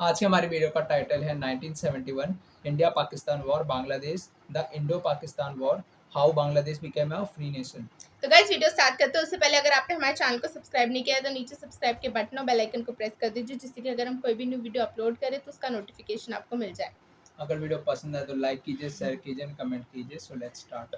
आज की हमारी वीडियो का टाइटल है 1971 India Pakistan war Bangladesh the Indo Pakistan war how Bangladesh became a free nation. तो गाइस वीडियो स्टार्ट करते हैं उससे पहले अगर आपने हमारे चैनल को सब्सक्राइब नहीं किया है तो नीचे सब्सक्राइब के बटन और बेल आइकन को प्रेस कर दीजिए जिससे कि अगर हम कोई भी न्यू वीडियो अपलोड करें तो उसका नोटिफिकेशन आपको मिल जाए। अगर वीडियो पसंद आए तो लाइक कीजिए, शेयर कीजिए, कमेंट कीजिए। So let's start.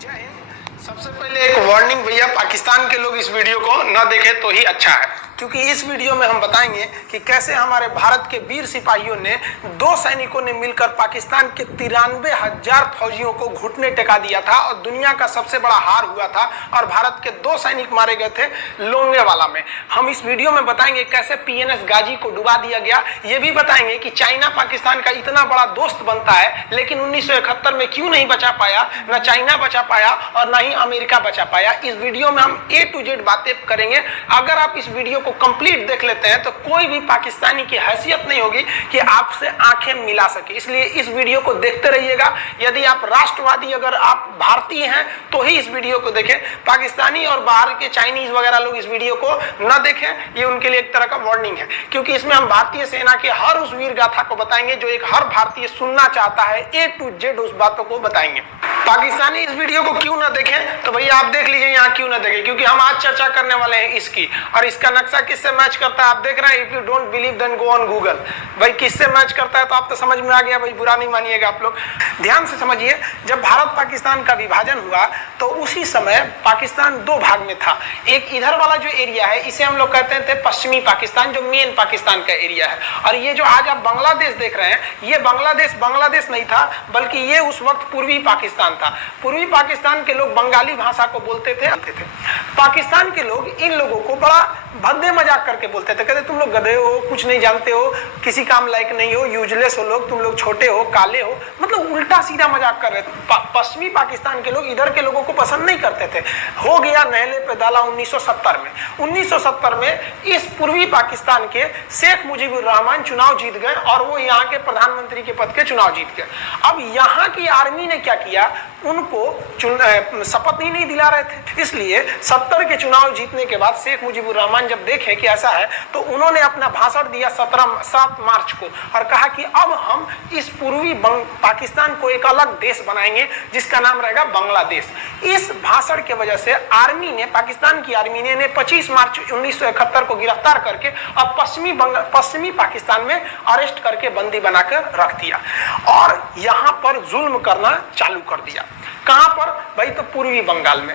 जय हिंद। सबसे पहले एक वार्निंग भैया, पाकिस्तान के लोग इस वीडियो को न देखें तो ही अच्छा है, क्योंकि इस वीडियो में हम बताएंगे कि कैसे हमारे भारत के वीर सिपाहियों ने दो सैनिकों ने मिलकर पाकिस्तान के 93,000 फौजियों को घुटने टेका दिया था और दुनिया का सबसे बड़ा हार हुआ था और भारत के दो सैनिक मारे गए थे लोंगेवाला में। हम इस वीडियो में बताएंगे कैसे पीएनएस गाजी को डुबा दिया गया। ये भी बताएंगे कि चाइना पाकिस्तान का इतना बड़ा दोस्त बनता है लेकिन 1971 में क्यों नहीं बचा पाया, न चाइना बचा पाया और न ही अमेरिका बचा पाया। इस वीडियो में हम A to Z बातें करेंगे। अगर आप इस वीडियो को कंप्लीट देख लेते हैं तो कोई भी पाकिस्तानी की हैसियत नहीं होगी कि आपसे आंखें मिला सके, इसलिए इस वीडियो को देखते रहिएगा। यदि आप राष्ट्रवादी, अगर आप भारतीय हैं तो ही इस वीडियो को देखें। पाकिस्तानी और बाहर के चाइनीज वगैरह लोग इस वीडियो को न देखें, ये उनके लिए एक तरह का वार्निंग है, क्योंकि इसमें हम भारतीय सेना के हर उस वीर गाथा को बताएंगे जो एक हर भारतीय सुनना चाहता है। A to Z उस बातों को बताएंगे। पाकिस्तानी इस वीडियो को क्यों ना देखें तो भैया आप देख लीजिए यहाँ क्यों ना देखें, क्योंकि हम आज चर्चा करने वाले हैं इसकी, और इसका नक्शा किससे मैच करता है आप देख रहे हैं। If you don't believe then go on Google. भाई किससे मैच करता है तो आप तो समझ में आ गया, भाई बुरा नहीं मानिएगा आप लोग। ध्यान से समझिए, जब भारत पाकिस्तान का विभाजन हुआ तो उसी समय पाकिस्तान दो भाग में था। एक इधर वाला जो एरिया है इसे हम लोग कहते थे पश्चिमी पाकिस्तान, जो मेन पाकिस्तान का एरिया है, और ये जो आज आप बांग्लादेश देख रहे हैं ये बांग्लादेश नहीं था, बल्कि ये उस वक्त पूर्वी पाकिस्तान था। पूर्वी पाकिस्तान के लोग बंगाली भाषा को बोलते थे। पाकिस्तान के लोग इन लोगों को बड़ा भद्दे मजाक करके बोलते थे, कहते तुम लोग गधे हो, कुछ नहीं जानते हो, किसी काम लायक नहीं हो, यूजलेस हो लोग, तुम लोग छोटे हो, काले हो, मतलब उल्टा सीधा मजाक कर रहे थे। पश्चिमी पाकिस्तान के लोग इधर के लोगों को पसंद नहीं करते थे। हो गया नहले पे दाला 1970 में। 1970 में इस पूर्वी पाकिस्तान के शेख मुजीबुर रहमान चुनाव जीत गए और वो यहाँ के प्रधानमंत्री के पद के चुनाव जीत गए। अब यहाँ की आर्मी ने क्या किया, उनको शपथ ही नहीं दिला रहे थे, इसलिए 70 के चुनाव जीतने के बाद शेख मुजीबुर रहमान जब देखे कि ऐसा है तो उन्होंने अपना भाषण दिया 7 मार्च को और कहा कि अब हम इस पूर्वी पाकिस्तान को एक अलग देश बनाएंगे जिसका नाम रहेगा बांग्लादेश। इस भाषण के वजह से आर्मी ने, पाकिस्तान की आर्मी ने 25 मार्च 1971 को गिरफ्तार करके अब पश्चिमी पाकिस्तान में अरेस्ट करके बंदी बनाकर रख दिया और यहाँ पर जुल्म करना चालू कर दिया। कहां पर भाई, तो पूर्वी बंगाल में,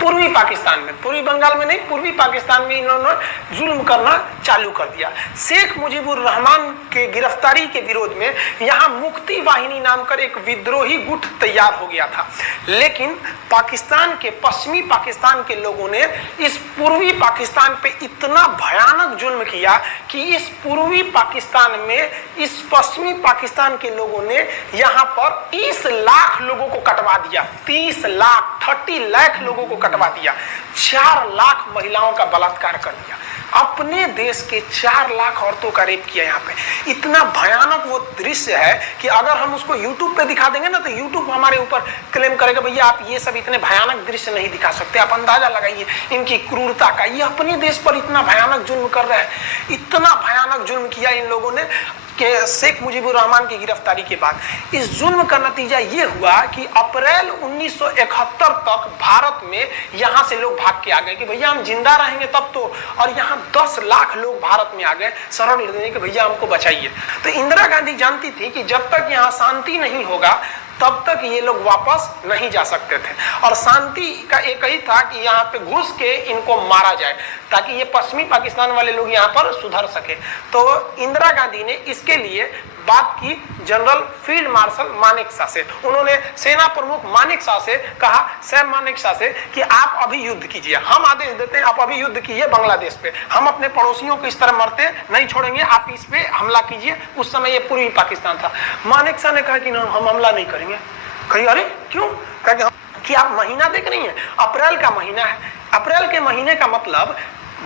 पूर्वी पाकिस्तान में, पूर्वी बंगाल में नहीं, पूर्वी पाकिस्तान में इन्होंने जुल्म करना चालू कर दिया। शेख मुजीबुर रहमान के गिरफ्तारी के विरोध में यहाँ मुक्ति वाहिनी नाम कर एक विद्रोही गुट तैयार हो गया था, लेकिन पाकिस्तान के, पश्चिमी पाकिस्तान के लोगों ने इस पूर्वी पाकिस्तान पे इतना भयानक जुल्म किया कि इस पूर्वी पाकिस्तान में इस पश्चिमी पाकिस्तान के लोगों ने यहाँ पर 30 लाख लोगों को कटवा दिया। 30 लाख लोगों को कटवा दिया। 4 लाख महिलाओं का बलात्कार कर दिया। अपने देश के 4 लाख औरतों का रेप किया। यहाँ पे इतना भयानक वो दृश्य है कि अगर हम उसको YouTube पे दिखा देंगे ना तो YouTube हमारे ऊपर क्लेम करेगा, भैया आप ये सब इतने भयानक दृश्य नहीं दिखा सकते। आप अंदाजा लगाइए इनकी क्रूरता का। ये अपने देश पर इतना भयानक जुल्म कर रहे हैं, इतना भयानक जुल्म किया इन लोगों ने कि शेख मुजीबुर रहमान की गिरफ्तारी के बाद इस जुल्म का नतीजा ये हुआ कि अप्रैल 1971 तक भारत में यहाँ से लोग भाग के आ गए कि भैया हम जिंदा रहेंगे तब तो, और यहाँ 10 लाख लोग भारत में आ गए शरण लेने कि भैया हमको बचाइए। तो इंदिरा गांधी जानती थी कि जब तक यहाँ शांति नहीं होगा तब तक ये लोग वापस नहीं जा सकते थे, और शांति का एक ही था कि यहाँ पे घुस के इनको मारा जाए ताकि ये पश्चिमी पाकिस्तान वाले लोग यहाँ पर सुधर सके। तो इंदिरा गांधी ने इसके लिए बात की जनरल फील्ड मार्शल मानेकशॉ से। उन्होंने सेना प्रमुख मानेकशॉ से कहा, सैम मानेकशॉ से, कि आप अभी युद्ध कीजिए, हम आदेश देते हैं आप अभी युद्ध कीजिए बांग्लादेश पे, हम अपने पड़ोसियों को इस तरह मरते नहीं छोड़ेंगे, आप इस पे हमला कीजिए। उस समय ये पूर्वी पाकिस्तान था। मानेकशॉ ने कहा कि ना, हम हमला नहीं करेंगे। कही अरे क्यों? कहा कि आप महीना देख रही हैं, अप्रैल का महीना है। अप्रैल के महीने का मतलब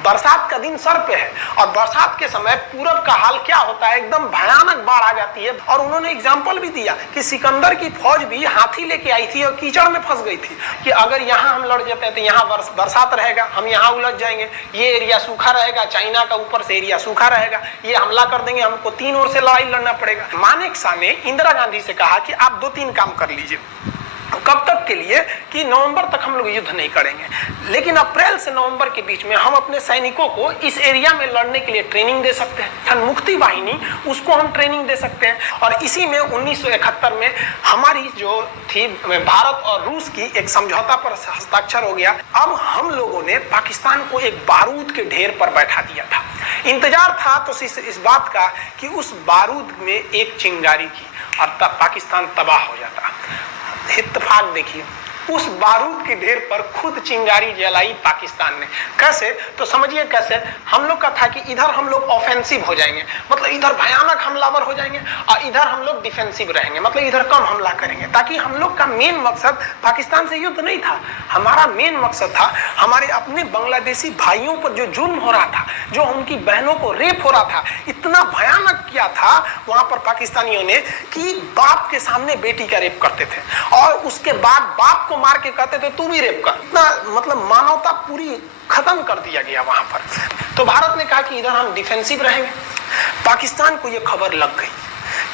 बरसात का दिन सर पे है और बरसात के समय पूरब का हाल क्या होता है, एकदम भयानक बाढ़ आ जाती है। और उन्होंने एग्जाम्पल भी दिया कि सिकंदर की फौज भी हाथी लेके आई थी और कीचड़ में फंस गई थी कि अगर यहाँ हम लड़ जाते हैं तो यहाँ बरसात रहेगा, हम यहाँ उलझ जाएंगे, ये एरिया सूखा रहेगा, चाइना का ऊपर से एरिया सूखा रहेगा, ये हमला कर देंगे, हमको 3 ओर से लड़ाई लड़ना पड़ेगा। मानेकशॉ ने इंदिरा गांधी से कहा कि आप 2-3 काम कर लीजिए। कब तक के लिए कि नवंबर तक हम लोग युद्ध नहीं करेंगे, लेकिन अप्रैल से नवंबर के बीच में हम अपने सैनिकों को इस एरिया में लड़ने के लिए ट्रेनिंग दे सकते हैं, थन मुक्ति वाहिनी उसको हम ट्रेनिंग दे सकते हैं। और इसी में 1971 में हमारी जो थी भारत और रूस की एक समझौता पर हस्ताक्षर हो गया। अब हम लोगों ने पाकिस्तान को एक बारूद के ढेर पर बैठा दिया था। इंतजार था तो इस बात का कि उस बारूद में एक चिंगारी की और तब पाकिस्तान तबाह हो जाता। इत्तेफाक देखिए, उस बारूद के ढेर पर खुद चिंगारी जलाई पाकिस्तान ने। कैसे? तो समझिए कैसे। हम लोग का था कि इधर हम लोग ऑफेंसिव हो जाएंगे, मतलब इधर भयानक हमलावर हो जाएंगे, और इधर हम लोग डिफेंसिव रहेंगे, मतलब इधर कम हमला करेंगे, ताकि हम लोग का मेन मकसद पाकिस्तान से युद्ध नहीं था। हमारा मेन मकसद था हमारे अपने बांग्लादेशी भाइयों पर जो जुल्म हो रहा था, जो उनकी बहनों को रेप हो रहा था, इतना भयानक किया था वहां पर पाकिस्तानियों ने कि बाप के सामने बेटी का रेप करते थे और उसके बाद बाप को मार के कहते थे तू भी रेप कर। इतना मतलब मानवता पूरी खत्म कर दिया गया वहां पर। तो भारत ने कहा कि इधर हम डिफेंसिव रहेंगे। पाकिस्तान को यह खबर लग गई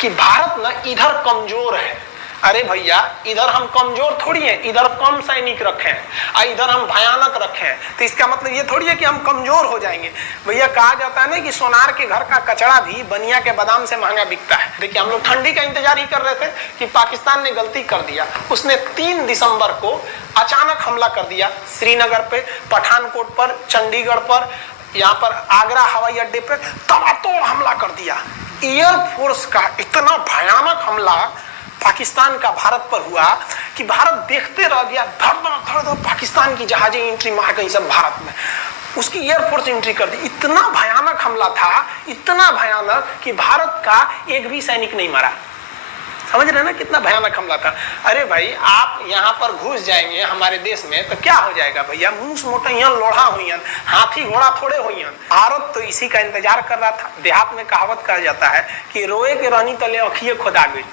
कि भारत ना इधर कमजोर है। अरे भैया, इधर हम कमजोर थोड़ी हैं, इधर कम सैनिक रखे हैं और इधर हम भयानक रखे हैं, तो इसका मतलब ये थोड़ी है कि हम कमजोर हो जाएंगे। भैया कहा जाता है ना कि सोनार के घर का कचड़ा भी बनिया के बादाम से महंगा बिकता है। देखिए, हम लोग ठंडी का इंतजार ही कर रहे थे कि पाकिस्तान ने गलती कर दिया। उसने 3 दिसंबर को अचानक हमला कर दिया श्रीनगर पे, पठानकोट पर, चंडीगढ़ पर, यहाँ पर आगरा हवाई अड्डे पे तबातोड़ हमला कर दिया। एयरफोर्स का इतना भयानक हमला पाकिस्तान का भारत पर हुआ कि भारत देखते रह गया। धड़ पाकिस्तान की जहाजें एंट्री मार गई सब भारत में, उसकी एयरफोर्स एंट्री कर दी। इतना भयानक हमला था, इतना भयानक कि भारत का एक भी सैनिक नहीं मरा। समझ रहे ना कितना भयानक हमला था। अरे भाई, आप यहाँ पर घुस जाएंगे हमारे देश में तो क्या हो जाएगा भैया, मूस मोटइयन लोढ़ा हुईन, हाथी घोड़ा थोड़े हुईन। भारत तो इसी का इंतजार कर रहा था। देहात में कहावत कहा जाता है कि रोए के रानी तले अखिए खुदा गई।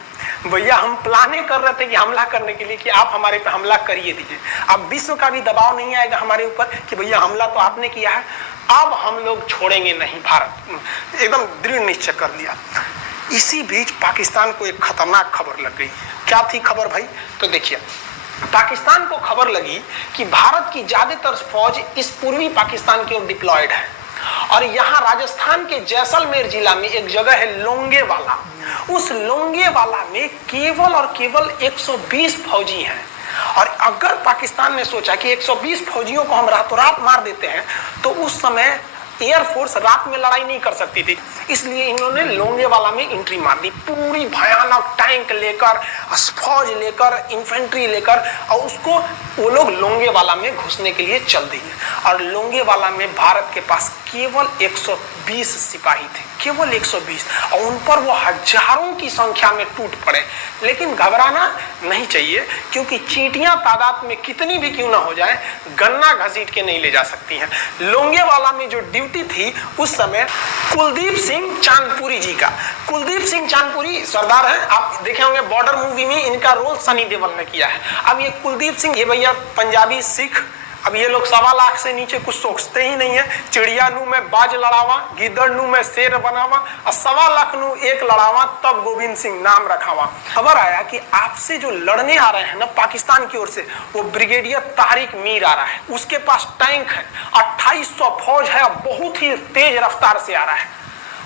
भैया हम प्लाने कर रहे थे कि हमला करने के लिए कि आप हमारे पे हमला करिए दीजिए। अब विश्व का भी दबाव नहीं आएगा हमारे ऊपर कि भैया हमला तो आपने किया है, अब हम लोग छोड़ेंगे नहीं। भारत एकदम दृढ़ निश्चय कर लिया। इसी बीच पाकिस्तान को एक खतरनाक खबर लग गई। क्या थी खबर भाई? तो देखिए, पाकिस्तान को खबर लगी कि भारत की ज्यादातर फौज इस पूर्वी पाकिस्तान की ओर डिप्लॉयड है और यहाँ राजस्थान के जैसलमेर जिला में एक जगह है लोंगेवाला। उस लोंगेवाला में केवल और केवल 120 फौजी हैं। और अगर पाकिस्तान ने सोचा कि 120 फौजियों को हम रातों रात मार देते हैं तो उस समय एयरफोर्स रात में लड़ाई नहीं कर सकती थी, इसलिए इन्होंने लोंगेवाला में एंट्री मार दी। पूरी भयानक टैंक लेकर, फौज लेकर, इन्फेंट्री लेकर, और उसको वो लोग लोंगेवाला में घुसने के लिए चल दिए। और लोंगेवाला में भारत के पास केवल 120 सिपाही थे, केवल 120, और उन पर वो हजारों की संख्या में टूट पड़े। लेकिन घबराना नहीं चाहिए, क्योंकि चींटियां तादाद में कितनी भी क्यों ना हो जाए, गन्ना घसीट के नहीं ले जा सकती हैं। लोंगेवाला में जो ड्यूटी थी उस समय कुलदीप सिंह चांदपुरी जी का। कुलदीप सिंह चांदपुरी सरदार हैं, आप देखे होंगे बॉर्डर मूवी में इनका रोल सनी देओल ने किया है। अब ये कुलदीप सिंह, ये भैया पंजाबी सिख, अब ये लोग 1.25 लाख से नीचे कुछ सोचते ही नहीं है। चिड़िया नू में बाज लड़ावा, गिदड़ नू में शेर बनावा, और 1.25 लाख नू एक लड़ावा, तब गोविंद सिंह नाम रखावा। खबर आया कि आपसे जो लड़ने आ रहे हैं ना पाकिस्तान की ओर से, वो ब्रिगेडियर तारिक मीर आ रहा है। उसके पास टैंक है, 2800 फौज है, बहुत ही तेज रफ्तार से आ रहा है।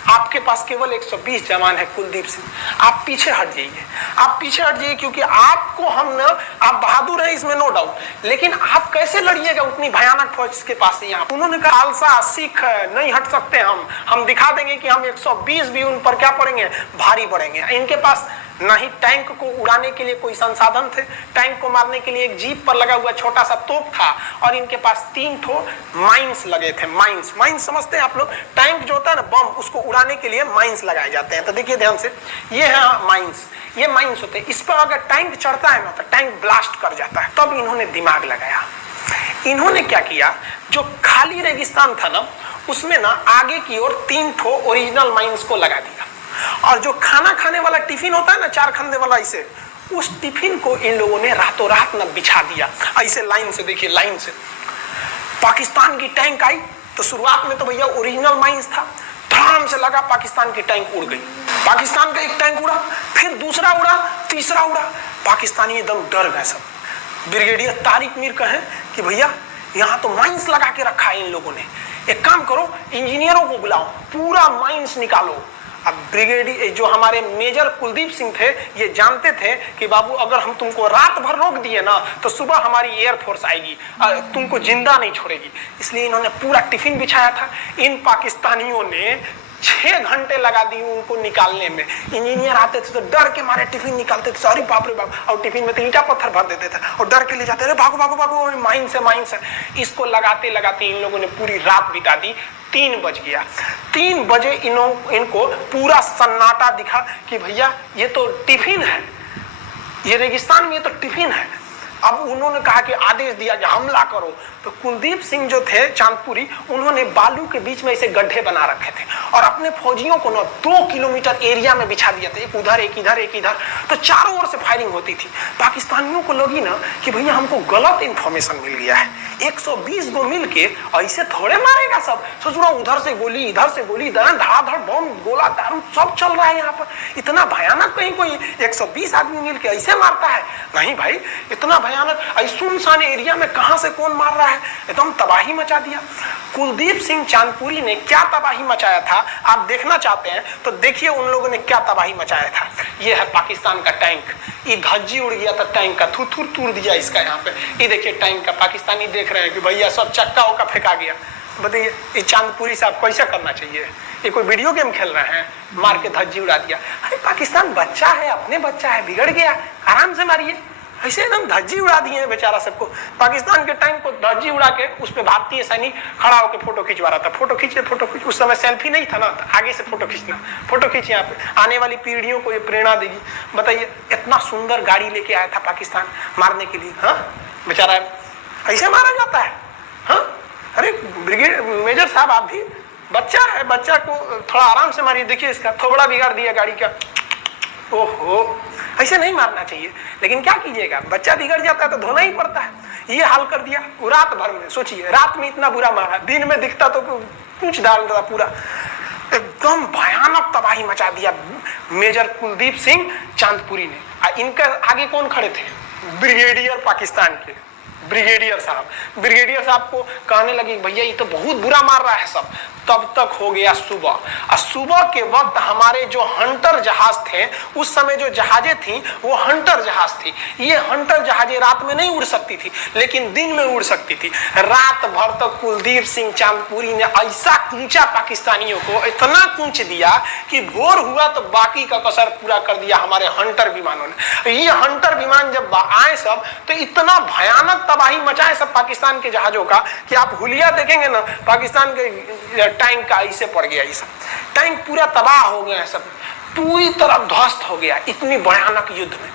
आपके पास केवल 120 जवान है कुलदीप सिंह। आप पीछे हट जाइए, आप पीछे हट जाइए, क्योंकि आपको हम ना, आप बहादुर हैं इसमें नो डाउट, लेकिन आप कैसे लड़िएगा उतनी भयानक फौज के पास से। यहाँ उन्होंने कहा खालसा सिख नहीं हट सकते, हम दिखा देंगे कि हम 120 भी उन पर क्या पड़ेंगे, भारी पड़ेंगे। इनके पास ना ही टैंक को उड़ाने के लिए कोई संसाधन थे, टैंक को मारने के लिए एक जीप पर लगा हुआ छोटा सा तोप था, और इनके पास 3 ठो माइंस लगे थे। माइंस समझते हैं आप लोग? टैंक जो होता है ना, बम, उसको उड़ाने के लिए माइंस लगाए जाते हैं। तो देखिए ध्यान से, ये है माइंस, ये माइंस होते हैं। इस पर अगर टैंक चढ़ता है ना तो टैंक ब्लास्ट कर जाता है। तब इन्होंने दिमाग लगाया, इन्होंने क्या किया, जो खाली रेगिस्तान था ना उसमें ना आगे की ओर 3 ठो ओरिजिनल माइंस को लगा दिया, और जो खाना खाने वाला टिफिन होता है ना 4 खंडे वाला, इसे उस टिफिन को इन लोगों ने रातों रात ना बिछा दिया। ऐसे लाइन से देखिए, लाइन से पाकिस्तान की टैंक आई तो शुरुआत में तो भैया ओरिजिनल माइंस था, धड़ाम से लगा, पाकिस्तान की टैंक उड़ गई। पाकिस्तान का एक टैंक उड़ा, फिर दूसरा उड़ा, तीसरा उड़ा, पाकिस्तानी एकदम डर गए सब। ब्रिगेडियर तारिक मीर कहें कि भैया यहाँ तो माइंस लगा के रखा है इन लोगों ने, एक काम करो इंजीनियरों को बुलाओ, पूरा माइंस निकालो। अब ब्रिगेडियर जो हमारे मेजर कुलदीप सिंह थे ये जानते थे कि बाबू अगर हम तुमको रात भर रोक दिए ना तो सुबह हमारी एयरफोर्स आएगी, तुमको जिंदा नहीं छोड़ेगी। इसलिए इन्होंने पूरा टिफिन बिछाया था। इन पाकिस्तानियों ने 6 घंटे लगा दिए उनको निकालने में। इंजीनियर आते थे तो डर के मारे टिफिन निकालते थे, सॉरी बाप रे बाप, और टिफिन में तो ईंटा पत्थर भर देते थे और डर के ले जाते थे, भागो भागो भागो, माइंस है माइंस है। इसको लगाते लगाते इन लोगों ने पूरी रात बिता दी। 3 बज गया, 3 बजे इनको पूरा सन्नाटा दिखा कि भैया ये तो टिफिन है, ये रेगिस्तान में ये तो टिफिन है। अब उन्होंने कहा कि आदेश दिया कि हमला करो, तो कुलदीप सिंह जो थे चांदपुरी, उन्होंने बालू के बीच में ऐसे गड्ढे बना रखे थे और अपने फौजियों को ना 2 किलोमीटर एरिया में बिछा दिया था, एक उधर एक इधर एक इधर, तो चारों ओर से फायरिंग होती थी। पाकिस्तानियों को लगी ना कि भैया हमको गलत इंफॉर्मेशन मिल गया है, 120 गो मिल के ऐसे थोड़े मारेगा सब, सोच रहा उधर से गोली इधर से गोली, धड़ाधड़ बम गोला दारू सब चल रहा है यहाँ पर, इतना भयानक कहीं कोई 120 आदमी मिल के ऐसे मारता है? नहीं भाई, इतना भयानक सुनसान एरिया में कहां से कौन मार रहा है, एकदम तबाही मचा दिया। कुलदीप सिंह चांदपुरी ने क्या तबाही मचाया था आप देखना चाहते हैं तो देखिए उन लोगों ने क्या तबाही मचाया था। ये है पाकिस्तान का टैंक, ये धज्जी उड़ गया था टैंक का, थूथूर तूड़ दिया इसका यहाँ पे। ये देखिए टैंक का, पाकिस्तानी देख रहे हैं कि भैया सब चक्का उक्का फेंका गया। बताइए ये चांदपुरी साहब कैसा करना चाहिए? ये कोई वीडियो गेम खेल रहे हैं, मार के धज्जी उड़ा दिया। अरे पाकिस्तान बच्चा है, अपने बच्चा है, बिगड़ गया, आराम से मारिए। ऐसे एकदम धज्जी उड़ा दिए हैं बेचारा सबको। पाकिस्तान के टैंक को धज्जी उड़ा के उस पे भारतीय सैनिक खड़ा होकर फोटो खिंचवा रहा था। फोटो खींचे, फोटो खींच, उस समय सेल्फी नहीं था ना, तो आगे से फोटो खींचना, फोटो खींच, यहाँ पे आने वाली पीढ़ियों को ये प्रेरणा देगी। बताइए इतना सुंदर गाड़ी लेके आया था पाकिस्तान मारने के लिए, हाँ बेचारा ऐसे मारा जाता है? हाँ अरे ब्रिगेड मेजर साहब आप भी, बच्चा है, बच्चा को थोड़ा आराम से मारिए। देखिए इसका थोबड़ा बिगाड़ दिया गाड़ी का, ओहो ऐसे नहीं मारना चाहिए, लेकिन क्या कीजिएगा, बच्चा बिगड़ जाता है तो धोना ही पड़ता है। ये हाल कर दिया रात भर में, सोचिए रात में इतना बुरा मारा, दिन में दिखता तो पूछ डाल रहा पूरा, एकदम भयानक तबाही मचा दिया मेजर कुलदीप सिंह चांदपुरी ने। इनका आगे कौन खड़े थे? ब्रिगेडियर पाकिस्तान के ब्रिगेडियर साहब। ब्रिगेडियर साहब को कहने लगे भैया ये तो बहुत बुरा मार रहा है सब। तब तक हो गया सुबह, और सुबह के वक्त हमारे जो हंटर जहाज थे, उस समय जो जहाजें थी वो हंटर जहाज थी। ये हंटर जहाजें रात में नहीं उड़ सकती थी लेकिन दिन में उड़ सकती थी। रात भर तक कुलदीप सिंह चांदपुरी ने ऐसा कूचा पाकिस्तानियों को, इतना कूच दिया कि भोर हुआ तो बाकी का कसर पूरा कर दिया हमारे हंटर विमानों ने। ये हंटर विमान जब आए सब तो इतना भयानक तबाही मचाए सब पाकिस्तान के जहाजों का कि आप हुलिया देखेंगे ना, पाकिस्तान के टैंक का ऐसे पड़ गया, ये सब टैंक पूरा तबाह हो गया, सब पूरी तरह ध्वस्त हो गया इतनी भयानक युद्ध में।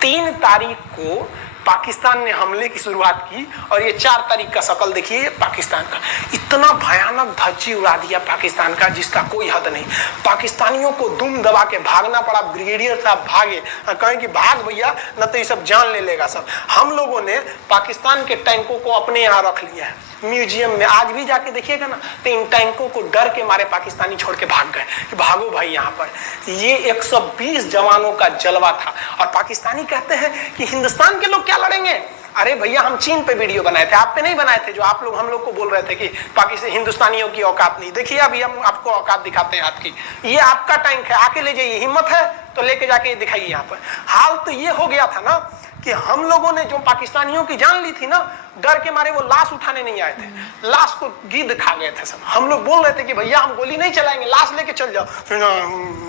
3 तारीख को पाकिस्तान ने हमले की शुरुआत की और ये 4 तारीख का शकल देखिए पाकिस्तान का, इतना भयानक धज्जी उड़ा दिया पाकिस्तान का जिसका कोई हद नहीं। पाकिस्तानियों को दुम दबा के भागना पड़ा। ब्रिगेडियर साहब भागे, कहें कि भाग भैया न तो ये सब जान ले लेगा सब। हम लोगों ने पाकिस्तान के टैंकों को अपने यहाँ रख लिया है म्यूजियम में। आज भी जाके देखिएगा ना तो इन टैंकों को डर के मारे पाकिस्तानी छोड़ के भाग गए कि भागो भाई यहाँ पर। ये 120 जवानों का जलवा था और पाकिस्तानी कहते हैं कि हिंदुस्तान के लोग क्या लड़ेंगे। अरे भैया हम चीन पे वीडियो बनाए थे, आप पे नहीं बनाए थे, जो आप लोग हम लोग को बोल रहे थे कि पाकिस्तान हिंदुस्तानियों की औकात नहीं। देखिए अभी हम आपको औकात दिखाते हैं आपकी। ये आपका टैंक है, आके ले जाइए, हिम्मत है तो लेके जाके दिखाइए यहाँ पर। हाल तो ये हो गया था ना कि हम लोगों ने जो पाकिस्तानियों की जान ली थी ना, डर के मारे वो लाश उठाने नहीं आए थे, लाश को गिद्ध खा गए थे सब। हम लोग बोल रहे थे कि भैया हम गोली नहीं चलाएंगे, लाश लेके चल जाओ।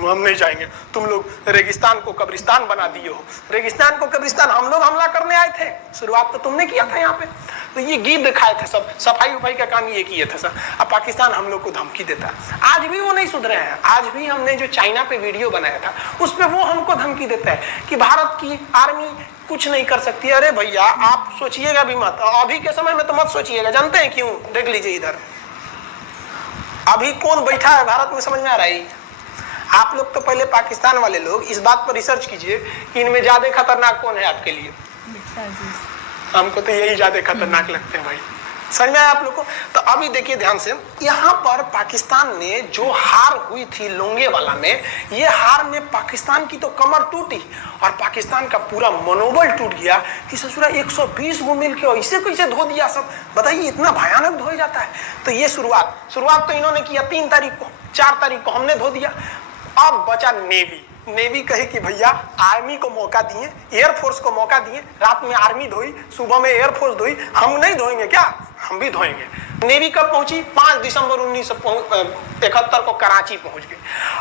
हम नहीं जाएंगे, तुम लोग रेगिस्तान को कब्रिस्तान बना दिए हो। रेगिस्तान को कब्रिस्तान हम लोग हमला करने आए थे, शुरुआत तो तुमने किया था यहाँ पे। तो ये गीत दिखाए थे, सब सफाई उफाई का काम ये किए थे सर। अब पाकिस्तान हम लोग को धमकी देता है, आज भी वो नहीं सुधरे हैं। आज भी हमने जो चाइना पे वीडियो बनाया था उस पर वो हमको धमकी देता है कि भारत की आर्मी कुछ नहीं कर सकती। अरे भैया आप सोचिएगा भी मत, अभी के समय में तो मत सोचिएगा। जानते हैं क्यों? देख लीजिए इधर अभी कौन बैठा है भारत में, समझ में आ रहा है? आप लोग तो पहले पाकिस्तान वाले लोग इस बात पर रिसर्च कीजिए कि इनमें ज्यादा खतरनाक कौन है आपके लिए। हमको तो यही ज्यादा खतरनाक लगते हैं भाई, समझ में आया आप लोग को? तो अभी देखिए ध्यान से, यहाँ पर पाकिस्तान ने जो हार हुई थी लोंगेवाला में, ये हार में पाकिस्तान की तो कमर टूटी और पाकिस्तान का पूरा मनोबल टूट गया कि ससुरा 120 गो मिल के ऐसे कैसे धो दिया सब। बताइए इतना भयानक धोया जाता है। तो ये शुरुआत तो इन्होंने किया 3 तारीख को, 4 तारीख को हमने धो दिया। अब बचा नेवी कहे कि भैया आर्मी को मौका दिए, एयरफोर्स को मौका दिए, रात में आर्मी धोई, सुबह में एयरफोर्स धोई, हम नहीं धोएंगे क्या? हम भी धोएंगे। नेवी कब पहुंची? 5 दिसंबर 1971 को कराची पहुंच गई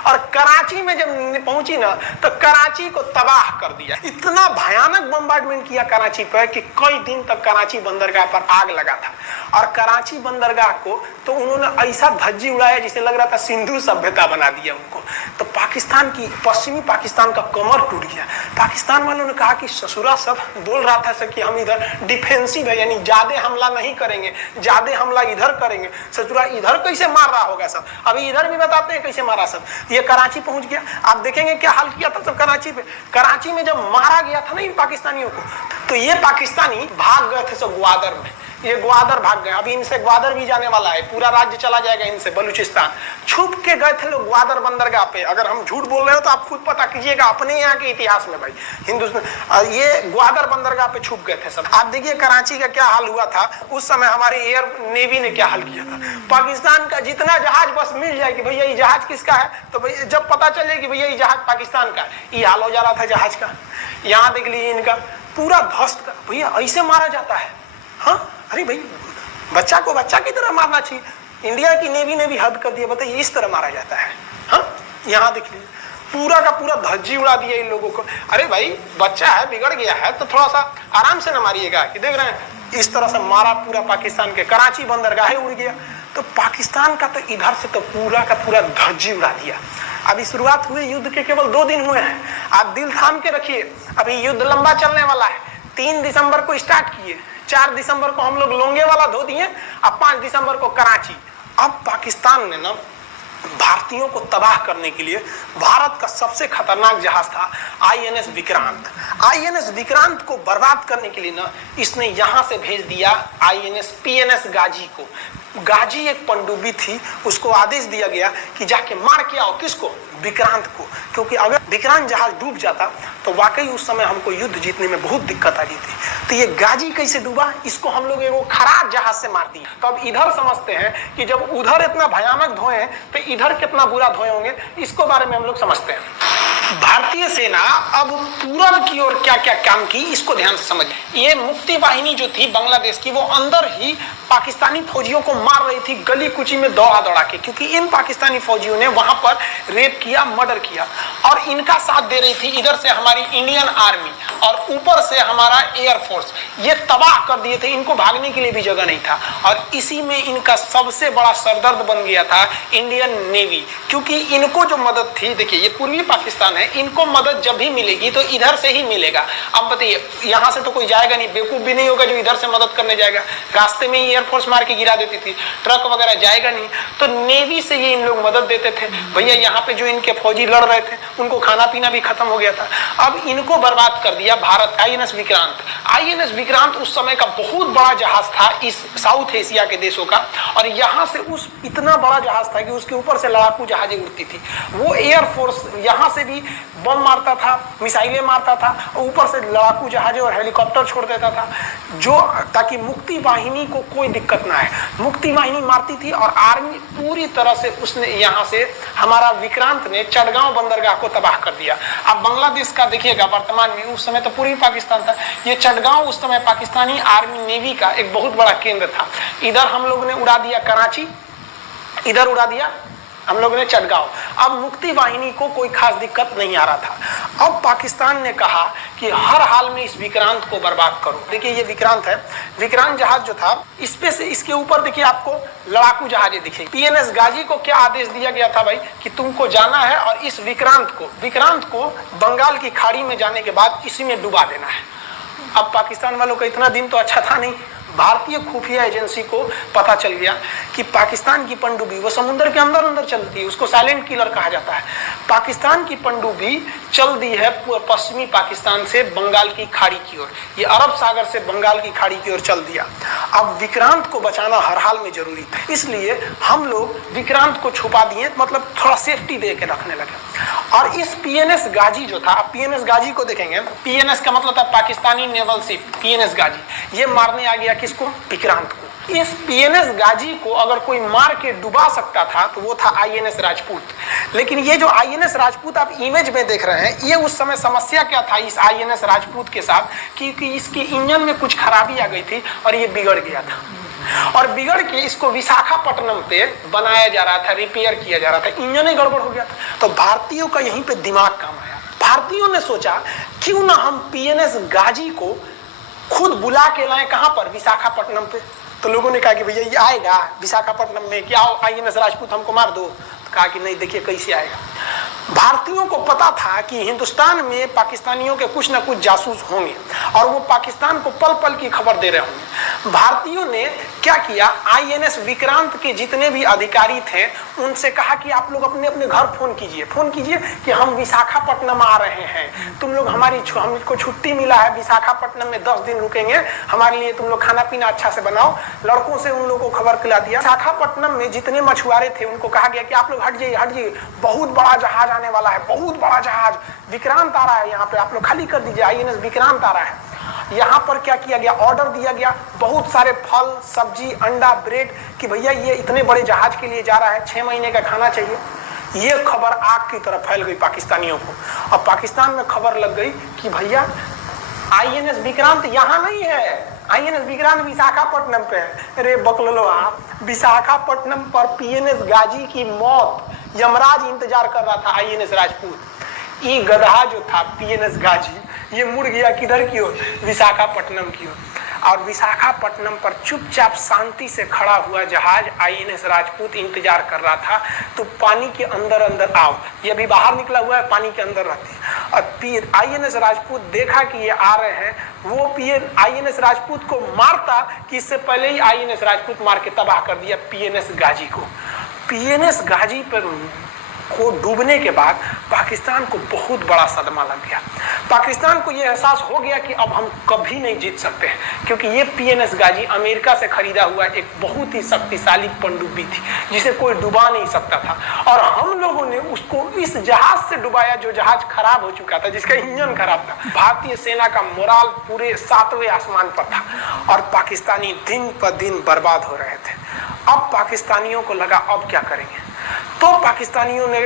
और कराची में जब पहुंची ना तो कराची को तबाह कर दिया। इतना भयानक बम्बार्डमेंट किया कराची पर कि कई दिन तक कराची बंदरगाह पर आग लगा था और कराची बंदरगाह को तो उन्होंने ऐसा धज्जी उड़ाया जिसे लग रहा था सिंधु सभ्यता बना दिया उनको। तो पाकिस्तान की, पश्चिमी पाकिस्तान का कमर टूट गया। पाकिस्तान वालों ने कहा कि ससुरा सब बोल रहा था कि हम इधर डिफेंसिव है, यानी ज्यादा हमला नहीं करेंगे, ज्यादा हमला इधर करेंगे। ससुरा इधर कैसे मार रहा होगा सब, अभी इधर भी बताते हैं कैसे मारा सब। ये कराची पहुंच गया, आप देखेंगे क्या हाल किया था सब कराची पे। कराची में जब मारा गया था ना इन पाकिस्तानियों को, तो ये पाकिस्तानी भाग गए थे सब ग्वादर में। ये ग्वादर भाग गए, अभी इनसे ग्वादर भी जाने वाला है, पूरा राज्य चला जाएगा इनसे, बलूचिस्तान। छुप के गए थे लोग ग्वादर बंदरगाह पे। अगर हम झूठ बोल रहे हो तो आप खुद पता कीजिएगा अपने यहाँ के इतिहास में भाई, हिंदुस्तान। ये ग्वादर बंदरगाह पे छुप गए थे सब। आप देखिए कराची का क्या हाल हुआ था उस समय, हमारे एयर नेवी ने क्या हाल किया था। पाकिस्तान का जितना जहाज बस मिल जाए कि भैया ये जहाज किसका है, तो भैया जब पता चले कि भैया ये जहाज पाकिस्तान का, ये हाल हो जा रहा था जहाज का। यहाँ देख लीजिए इनका पूरा ध्वस्त का। भैया ऐसे मारा जाता है? हाँ, अरे भाई बच्चा को बच्चा की तरह मारना चाहिए। इंडिया की नेवी ने भी हद कर दिया, बताइए इस तरह मारा जाता है। हाँ, यहाँ देख लीजिए पूरा का पूरा धज्जी उड़ा दिया इन लोगों को। अरे भाई बच्चा है, बिगड़ गया है तो थोड़ा सा आराम से न मारिएगा, कि देख रहे हैं इस तरह से मारा पूरा पाकिस्तान के। कराची बंदरगाह उड़ गया। तो पाकिस्तान का तो इधर से तो पूरा का पूरा धज्जी उड़ा दिया। अभी शुरुआत हुई युद्ध के केवल 2 दिन हुए हैं, आप दिल थाम के रखिए, अभी युद्ध लंबा चलने वाला है। 3 दिसंबर को स्टार्ट किए, 4 दिसंबर को हम लोग लोंगेवाला धो दिए, अब 5 दिसंबर को कराची। अब पाकिस्तान ने ना भारतीयों को तबाह करने के लिए, भारत का सबसे खतरनाक जहाज था आईएनएस विक्रांत। आईएनएस विक्रांत को बर्बाद करने के लिए ना इसने यहां से भेज दिया आईएनएस पीएनएस गाजी को। गाजी एक पनडुब्बी थी, उसको आदेश दिया गया कि जाके मार के आओ। किसको? विक्रांत को। क्योंकि अगर विक्रांत जहाज डूब जाता तो वाकई उस समय हमको युद्ध जीतने में बहुत दिक्कत आ रही थी। तो ये गाजी कैसे डूबा, इसको हम लोग एगो खराब जहाज से मार दिया। तो अब इधर समझते हैं कि जब उधर इतना भयानक धोए तो इधर कितना बुरा धोए होंगे, इसको बारे में हम लोग समझते हैं। भारतीय सेना अब पूरब की ओर क्या क्या काम की, इसको ध्यान से समझिए। ये मुक्ति वाहिनी जो थी बांग्लादेश की, वो अंदर ही पाकिस्तानी फौजियों को मार रही थी गली कुची में दौड़ा दौड़ा के, क्योंकि इन पाकिस्तानी फौजियों ने वहां पर रेप किया, मर्डर किया और इनका साथ दे रही थी इधर से हमारी इंडियन आर्मी और ऊपर से हमारा एयरफोर्स। ये तबाह कर दिए थे, इनको भागने के लिए भी जगह नहीं था। और इसी में इनका सबसे बड़ा सरदर्द बन गया था इंडियन नेवी, क्योंकि इनको जो मदद थी, देखिए ये पूर्वी पाकिस्तान है, इनको मदद जब भी मिलेगी तो इधर से ही मिलेगा। अब बताइए यहाँ से तो कोई जाएगा नहीं, बेवकूफ भी नहीं होगा जो इधर से मदद करने जाएगा। रास्ते में ही एयरफोर्स मार के गिरा देती थी, ट्रक वगैरह जाएगा नहीं, तो नेवी से ये इन लोग मदद देते थे। भैया यहाँ पे जो इनके फौजी लड़ रहे थे उनको खाना पीना भी खत्म हो गया था। अब इनको बर्बाद कर दिया भारत का आईएनएस विक्रांत। आईएनएस विक्रांत उस समय का बहुत बड़ा जहाज था इस साउथ एशिया के देशों का, और यहाँ से उस इतना बड़ा जहाज था कि उसके ऊपर से लड़ाकू जहाजें उड़ती थी। वो एयरफोर्स यहाँ से भी बम मारता था, मिसाइलें मारता था, ऊपर से लड़ाकू जहाजें और हेलीकॉप्टर छोड़ देता था, जो ताकि मुक्ति वाहिनी को कोई दिक्कत ना है। मुक्ति वाहिनी मारती थी और आर्मी पूरी तरह से उसने यहाँ से हमारा विक्रांत ने चटगांव बंदरगाह को तबाह कर दिया। अब बांग्लादेश का देखिएगा वर्तमान में, उस समय तो पूर्वी पाकिस्तान था, ये चटगांव उस समय पाकिस्तानी आर्मी नेवी का एक बहुत बड़ा केंद्र था। इधर हम लोग ने उड़ा दिया कराची, इधर उड़ा दिया हम लोगों ने चटगांव। अब मुक्ति वाहिनी को कोई खास दिक्कत नहीं आ रहा था। अब पाकिस्तान ने कहा कि हर हाल में इस विक्रांत को बर्बाद करो। देखिए ये विक्रांत है, विक्रांत जहाज जो था इसपे से इसके ऊपर देखिए आपको लड़ाकू जहाजें दिखेगी। पीएनएस गाजी को क्या आदेश दिया गया था भाई कि तुमको जाना है और इस विक्रांत को बंगाल की खाड़ी में जाने के बाद इसी में डुबा देना है। अब पाकिस्तान वालों का इतना दिन तो अच्छा था नहीं, भारतीय खुफिया एजेंसी को पता चल गया कि पाकिस्तान की पनडुब्बी वो समुद्र के अंदर अंदर चलती है, उसको साइलेंट किलर कहा जाता है। पाकिस्तान की पनडुब्बी चल दी है पश्चिमी पाकिस्तान से बंगाल की खाड़ी की ओर, ये अरब सागर से बंगाल की खाड़ी की ओर चल दिया। अब विक्रांत को बचाना हर हाल में जरूरी था, इसलिए हम लोग विक्रांत को छुपा दिए, मतलब थोड़ा सेफ्टी दे के रखने लगे। और इस पीएनएस गाजी जो था, पीएनएस गाजी को देखेंगे, पीएनएस का मतलब था पाकिस्तानी नेवल शिप, पीएनएस गाजी, ये मारने आ गया किसको? विक्रांत को। इस पीएनएस गाजी को अगर कोई मार के डुबा सकता था तो वो था आईएनएस राजपूत। लेकिन ये जो आईएनएस राजपूत आप इमेज में देख रहे हैं, ये उस समय समस्या क्या था इस आईएनएस राजपूत के साथ, क्योंकि इसके इंजन में कुछ खराबी आ गई थी और ये बिगड़ गया था। और बिगड़ के इसको विशाखापट्टनम पे बनाया जा रहा था, रिपेयर किया जा रहा था, इंजन ही गड़बड़ हो गया था। तो भारतीयों का यहीं पे दिमाग काम आया। भारतीयों ने सोचा क्यों ना हम पीएनएस गाजी को खुद बुला के लाएं, कहां पर? विशाखापट्टनम पे। तो लोगों ने कहा कि भैया ये आएगा विशाखापट्टनम में, क्या आईएनएस राजपूत हमको मार दो? तो कहा कि नहीं, देखिए कैसे आएगा। भारतीयों को पता था कि हिंदुस्तान में पाकिस्तानियों के कुछ ना कुछ जासूस होंगे और वो पाकिस्तान को पल पल की खबर दे रहे होंगे। भारतीयों ने क्या किया, आईएनएस विक्रांत के जितने भी अधिकारी थे उनसे कहा कि आप लोग अपने अपने घर फोन कीजिए कि हम विशाखापट्टनम आ रहे हैं, तुम लोग हमको छुट्टी मिला है, विशाखापट्टनम में 10 दिन रुकेंगे, हमारे लिए तुम लोग खाना पीना अच्छा से बनाओ। लड़कों से उन लोगों को खबर खिला दिया। विशाखापट्टनम में जितने मछुआरे थे उनको कहा गया कि आप लोग हट जाइए, बहुत बड़ा जहाज आने वाला है, बहुत बड़ा जहाज विक्रांत आ रहा है, यहाँ पे आप लोग खाली कर दीजिए, आईएनएस विक्रांत आ रहा है। यहाँ पर क्या किया गया, ऑर्डर दिया गया, बहुत सारे फल सब्जी अंडा ब्रेड, कि भैया ये इतने बड़े जहाज के लिए जा रहा है, 6 महीने का खाना चाहिए। ये खबर आग की तरह फैल गई पाकिस्तानियों को। अब पाकिस्तान में खबर लग गई कि भैया आईएनएस विक्रांत यहाँ नहीं है, आईएनएस विक्रांत विशाखापट्टनम पे है। अरे बकलो आप, विशाखापट्टनम पर पीएनएस गाजी की मौत यमराज इंतजार कर रहा था आईएनएस राजपूत। ये गधा जो था पीएनएस गाजी, ये मुड़ गया किधर की ओर? विशाखापट्टनम की ओर। और विशाखापट्टनम पर चुपचाप शांति से खड़ा हुआ जहाज आईएनएस राजपूत इंतजार कर रहा था। तो पानी के अंदर अंदर आओ, ये भी बाहर निकला हुआ है, पानी के अंदर रहती है। और आईएनएस राजपूत देखा कि ये आ रहे हैं, वो आईएनएस राजपूत को मारता कि इससे पहले ही आईएनएस राजपूत मार के तबाह कर दिया पीएनएस गाजी को। पीएनएस गाजी पर को डूबने के बाद पाकिस्तान को बहुत बड़ा सदमा लग गया। पाकिस्तान को यह एहसास हो गया कि अब हम कभी नहीं जीत सकते हैं, क्योंकि ये पीएनएस गाजी अमेरिका से खरीदा हुआ एक बहुत ही शक्तिशाली पनडुब्बी थी जिसे कोई डुबा नहीं सकता था। और हम लोगों ने उसको इस जहाज से डुबाया जो जहाज खराब हो चुका था, जिसका इंजन खराब था। भारतीय सेना का मोराल पूरे 7वें आसमान पर था और पाकिस्तानी दिन पर दिन बर्बाद हो रहे थे। अब पाकिस्तानियों को लगा अब क्या करेंगे, तो पाकिस्तानियों ने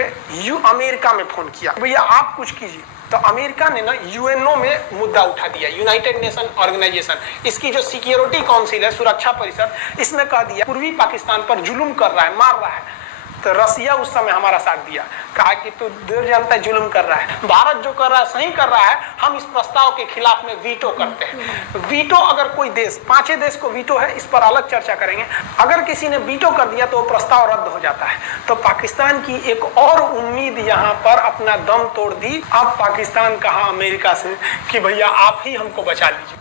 अमेरिका में फोन किया, भैया आप कुछ कीजिए। तो अमेरिका ने ना यूएनओ में मुद्दा उठा दिया, यूनाइटेड नेशन ऑर्गेनाइजेशन, इसकी जो सिक्योरिटी काउंसिल है, सुरक्षा परिषद, इसमें कह दिया पूर्वी पाकिस्तान पर जुल्म कर रहा है, मार रहा है। तो रसिया उस समय हमारा साथ दिया, कहा कि तू देर जानता है जुल्म कर रहा है, भारत जो कर रहा है सही कर रहा है, हम इस प्रस्ताव के खिलाफ में वीटो करते हैं। वीटो अगर कोई देश, 5 देश को वीटो है, इस पर अलग चर्चा करेंगे, अगर किसी ने वीटो कर दिया तो वो प्रस्ताव रद्द हो जाता है। तो पाकिस्तान की एक और उम्मीद यहाँ पर अपना दम तोड़ दी। अब पाकिस्तान कहा अमेरिका से कि भैया आप ही हमको बचा लीजिए।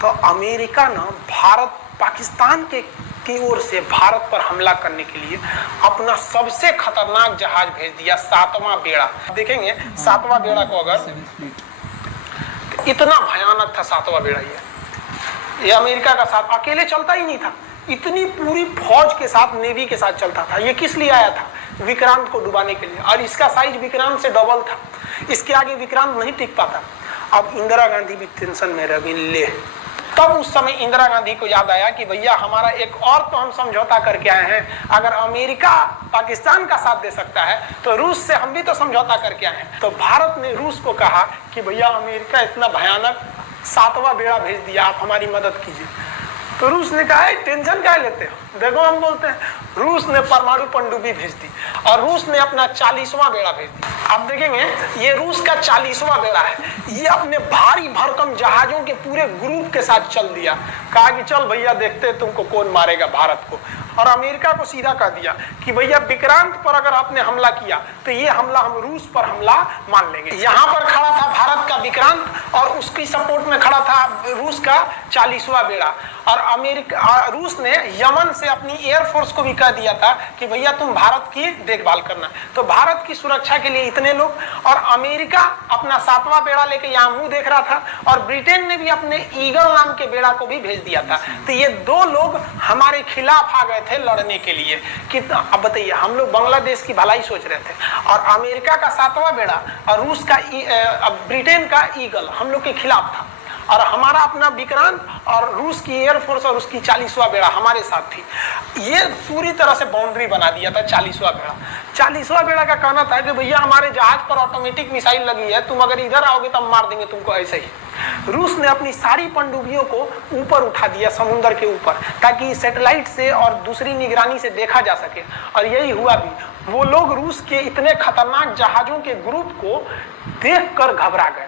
तो अमेरिका ना पाकिस्तान की ओर से भारत पर हमला करने के लिए अपना सबसे खतरनाक जहाज भेज दिया, 7वां बेड़ा। देखेंगे 7वां बेड़ा को, अगर तो इतना भयानक था 7वां बेड़ा। ये अमेरिका का साथ अकेले चलता ही नहीं था, इतनी पूरी फौज के साथ, नेवी के साथ चलता था। ये किस लिए आया था? विक्रांत को डुबाने के लिए। और इसका साइज विक्रांत से डबल था, इसके आगे विक्रांत नहीं टिक पाता। अब इंदिरा गांधी भी टेंशन में रह गई। ले तब उस समय इंदिरा गांधी को याद आया कि भैया हमारा एक और तो हम समझौता करके आए हैं, अगर अमेरिका पाकिस्तान का साथ दे सकता है तो रूस से हम भी तो समझौता करके आए हैं। तो भारत ने रूस को कहा कि भैया अमेरिका इतना भयानक 7वां बेड़ा भेज दिया, आप हमारी मदद कीजिए। तो रूस ने कहा टेंशन क्या लेते हो, देखो हम बोलते हैं। रूस ने परमाणु पनडुब्बी भेज दी और रूस ने अपना 40वां बेड़ा भेज दिया। आप देखेंगे ये रूस का 40वां बेड़ा है। ये अपने भारी भरकम जहाजों के पूरे ग्रुप के साथ चल दिया, कहा कि चल भैया देखते हैं तुमको कौन मारेगा भारत को। और अमेरिका को सीधा कह दिया कि भैया विक्रांत पर अगर आपने हमला किया तो ये हमला हम रूस पर हमला मान लेंगे। यहाँ पर खड़ा था भारत का विक्रांत और उसकी सपोर्ट में खड़ा था रूस का 40वां बेड़ा। और रूस ने यमन से अपनी एयरफोर्स को भी कह दिया था कि भैया तुम भारत की देखभाल करना। तो भारत की सुरक्षा के लिए इतने लोग, और अमेरिका अपना 7वां बेड़ा लेके यहाँ मुंह देख रहा था, और ब्रिटेन ने भी अपने ईगल नाम के बेड़ा को भी भेज दिया था। तो ये 2 लोग हमारे खिलाफ आ गए थे लड़ने के लिए। कितना, अब बताइए, हम लोग बांग्लादेश की भलाई सोच रहे थे और अमेरिका का 7वां बेड़ा और रूस का ब्रिटेन का ईगल हम लोग के खिलाफ था, और हमारा अपना विक्रांत और रूस की एयरफोर्स और उसकी 40वां बेड़ा हमारे साथ थी। ये पूरी तरह से बाउंड्री बना दिया था 40वां बेड़ा। 40वां बेड़ा का कहना था कि भैया हमारे जहाज पर ऑटोमेटिक मिसाइल लगी है, तुम अगर इधर आओगे तो हम मार देंगे तुमको ऐसे ही। रूस ने अपनी सारी पनडुब्बियों को ऊपर उठा दिया समुद्र के ऊपर, ताकि सैटेलाइट से और दूसरी निगरानी से देखा जा सके, और यही हुआ भी। वो लोग रूस के इतने खतरनाक जहाजों के ग्रुप को देखकर घबरा गए,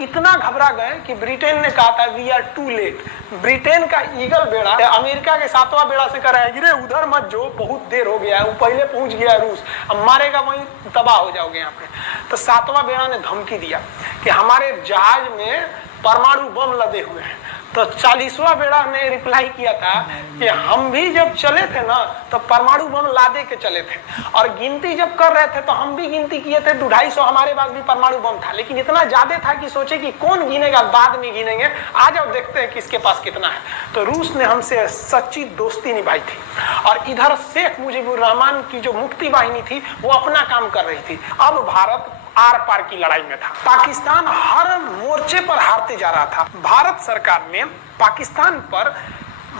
इतना घबरा गए कि ब्रिटेन ने कहा था we are too late. Britain का ईगल बेड़ा अमेरिका के 7वां बेड़ा से कह रहा है कि रे उधर मत जो, बहुत देर हो गया है, वो पहले पहुंच गया है रूस, अब मारेगा वहीं तबाह हो जाओगे यहाँ पे। तो 7वां बेड़ा ने धमकी दिया कि हमारे जहाज में परमाणु बम लदे हुए हैं। तो 40वां बेड़ा ने रिप्लाई किया था कि हम भी जब चले थे ना तो परमाणु बम लादे के चले थे, और गिनती जब कर रहे थे तो हम भी गिनती किए थे 250 हमारे पास भी परमाणु बम था, लेकिन इतना ज्यादा था कि सोचे कि कौन गिनेगा, बाद में गिनेंगे, आ जाओ देखते हैं किसके पास कितना है। तो रूस ने हमसे सच्ची दोस्ती निभाई थी, और इधर शेख मुजीबुर रहमान की जो मुक्ति वाहिनी थी वो अपना काम कर रही थी। अब भारत आर पार की लड़ाई में था। पाकिस्तान हर मोर्चे पर हारते जा रहा था। भारत सरकार ने पाकिस्तान पर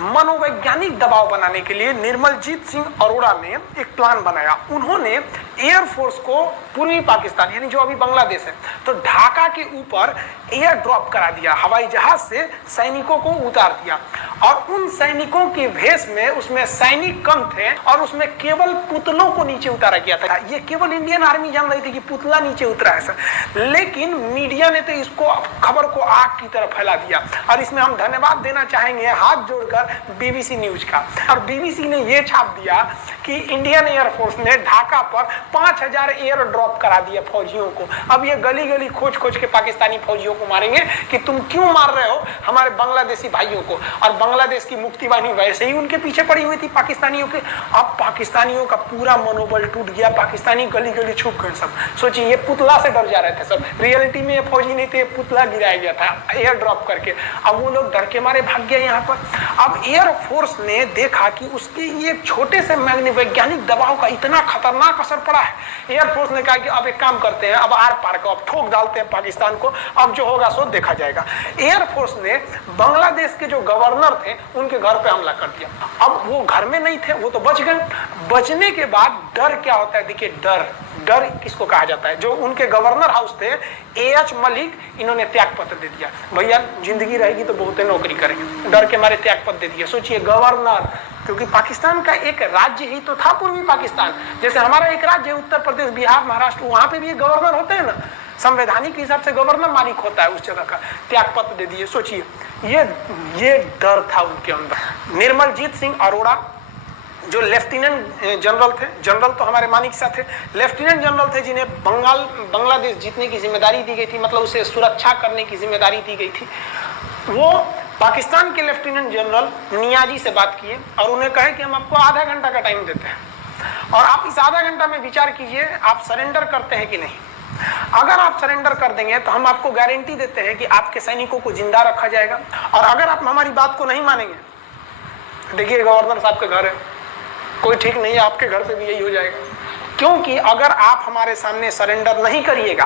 मनोवैज्ञानिक दबाव बनाने के लिए निर्मलजीत सिंह अरोड़ा ने एक प्लान बनाया। उन्होंने एयरफोर्स को पूर्वी पाकिस्तान यानी जो अभी बांग्लादेश है तो ढाका के ऊपर एयर ड्रॉप करा दिया, हवाई जहाज से सैनिकों को उतार दिया, और उन सैनिकों के भेष में उसमें सैनिक कम थे और उसमें केवल पुतलों को नीचे उतारा गया था। ये केवल इंडियन आर्मी जान रही थी कि पुतला नीचे उतरा है सर, लेकिन मीडिया ने तो इसको खबर को आग की तरह फैला दिया। और इसमें हम धन्यवाद देना चाहेंगे हाथ जोड़कर बीबीसी न्यूज का। और बीबीसी ने ये छाप दिया कि इंडियन एयरफोर्स ने ढाका पर 5000 एयर ड्रॉप करा दिया फौजियों को। अब ये गली गली खोज खोज के पाकिस्तानी फौजियों को मारेंगे कि तुम क्यों मार रहे हो हमारे बांग्लादेशी भाइयों को। और बांग्लादेश की मुक्ति वाहिनी वैसे ही उनके पीछे पड़ी हुई थी पाकिस्तानियों के। अब पाकिस्तानियों का पूरा मनोबल टूट गया, पाकिस्तानी गली गली छुप गए सब। सोचिए ये पुतला से डर जा रहे थे सब, रियलिटी में ये फौजी नहीं थे, पुतला गिराया गया था एयर ड्रॉप करके। अब वो लोग डर के मारे भाग गए यहाँ पर। अब एयरफोर्स ने देखा कि उसके ये छोटे से वैज्ञानिक दबाव का इतना खतरनाक असर पड़ा है। एयरफोर्स ने कहा कि अब एक काम करते हैं, अब आर पार को अब ठोक डालते हैं पाकिस्तान को, अब जो होगा सो देखा जाएगा। एयरफोर्स ने बांग्लादेश के जो गवर्नर थे उनके घर पे हमला कर दिया। अब वो घर में नहीं थे, वो तो बच गए। बचने के बाद डर क्या होता है, देखिए डर किसको कहा जाता है। जो उनके गवर्नर हाउस थे एएच मलिक, इन्होंने त्याग पत्र दे दिया, भैया जिंदगी रहेगी तो बहुत नौकरी करेंगे, डर के मारे त्याग पत्र दे दिया। सोचिए गवर्नर, क्योंकि पाकिस्तान का एक राज्य ही तो था पूर्वी पाकिस्तान, जैसे हमारा एक राज्य है उत्तर प्रदेश, बिहार, महाराष्ट्र, वहां पे भी गवर्नर होते हैं ना, संवैधानिक हिसाब से गवर्नर मालिक होता है उस जगह का। त्याग पत्र दे दिए। सोचिए ये डर था उनके अंदर। निर्मलजीत सिंह अरोड़ा जो लेफ्टिनेंट जनरल थे, जनरल तो हमारे मानिक साहब थे, लेफ्टिनेंट जनरल थे जिन्हें बांग्लादेश जीतने की जिम्मेदारी दी गई थी, मतलब उसे सुरक्षा करने की जिम्मेदारी दी गई थी। वो पाकिस्तान के लेफ्टिनेंट जनरल नियाजी से बात किए और उन्हें कहे कि हम आपको आधा घंटा का टाइम देते हैं और आप इस आधा घंटा में विचार कीजिए आप सरेंडर करते हैं कि नहीं। अगर आप सरेंडर कर देंगे तो हम आपको गारंटी देते हैं कि आपके सैनिकों को जिंदा रखा जाएगा, और अगर आप हमारी बात को नहीं मानेंगे, देखिए गवर्नर साहब के घर है, कोई ठीक नहीं है, आपके घर पे भी यही हो जाएगा। क्योंकि अगर आप हमारे सामने सरेंडर नहीं करिएगा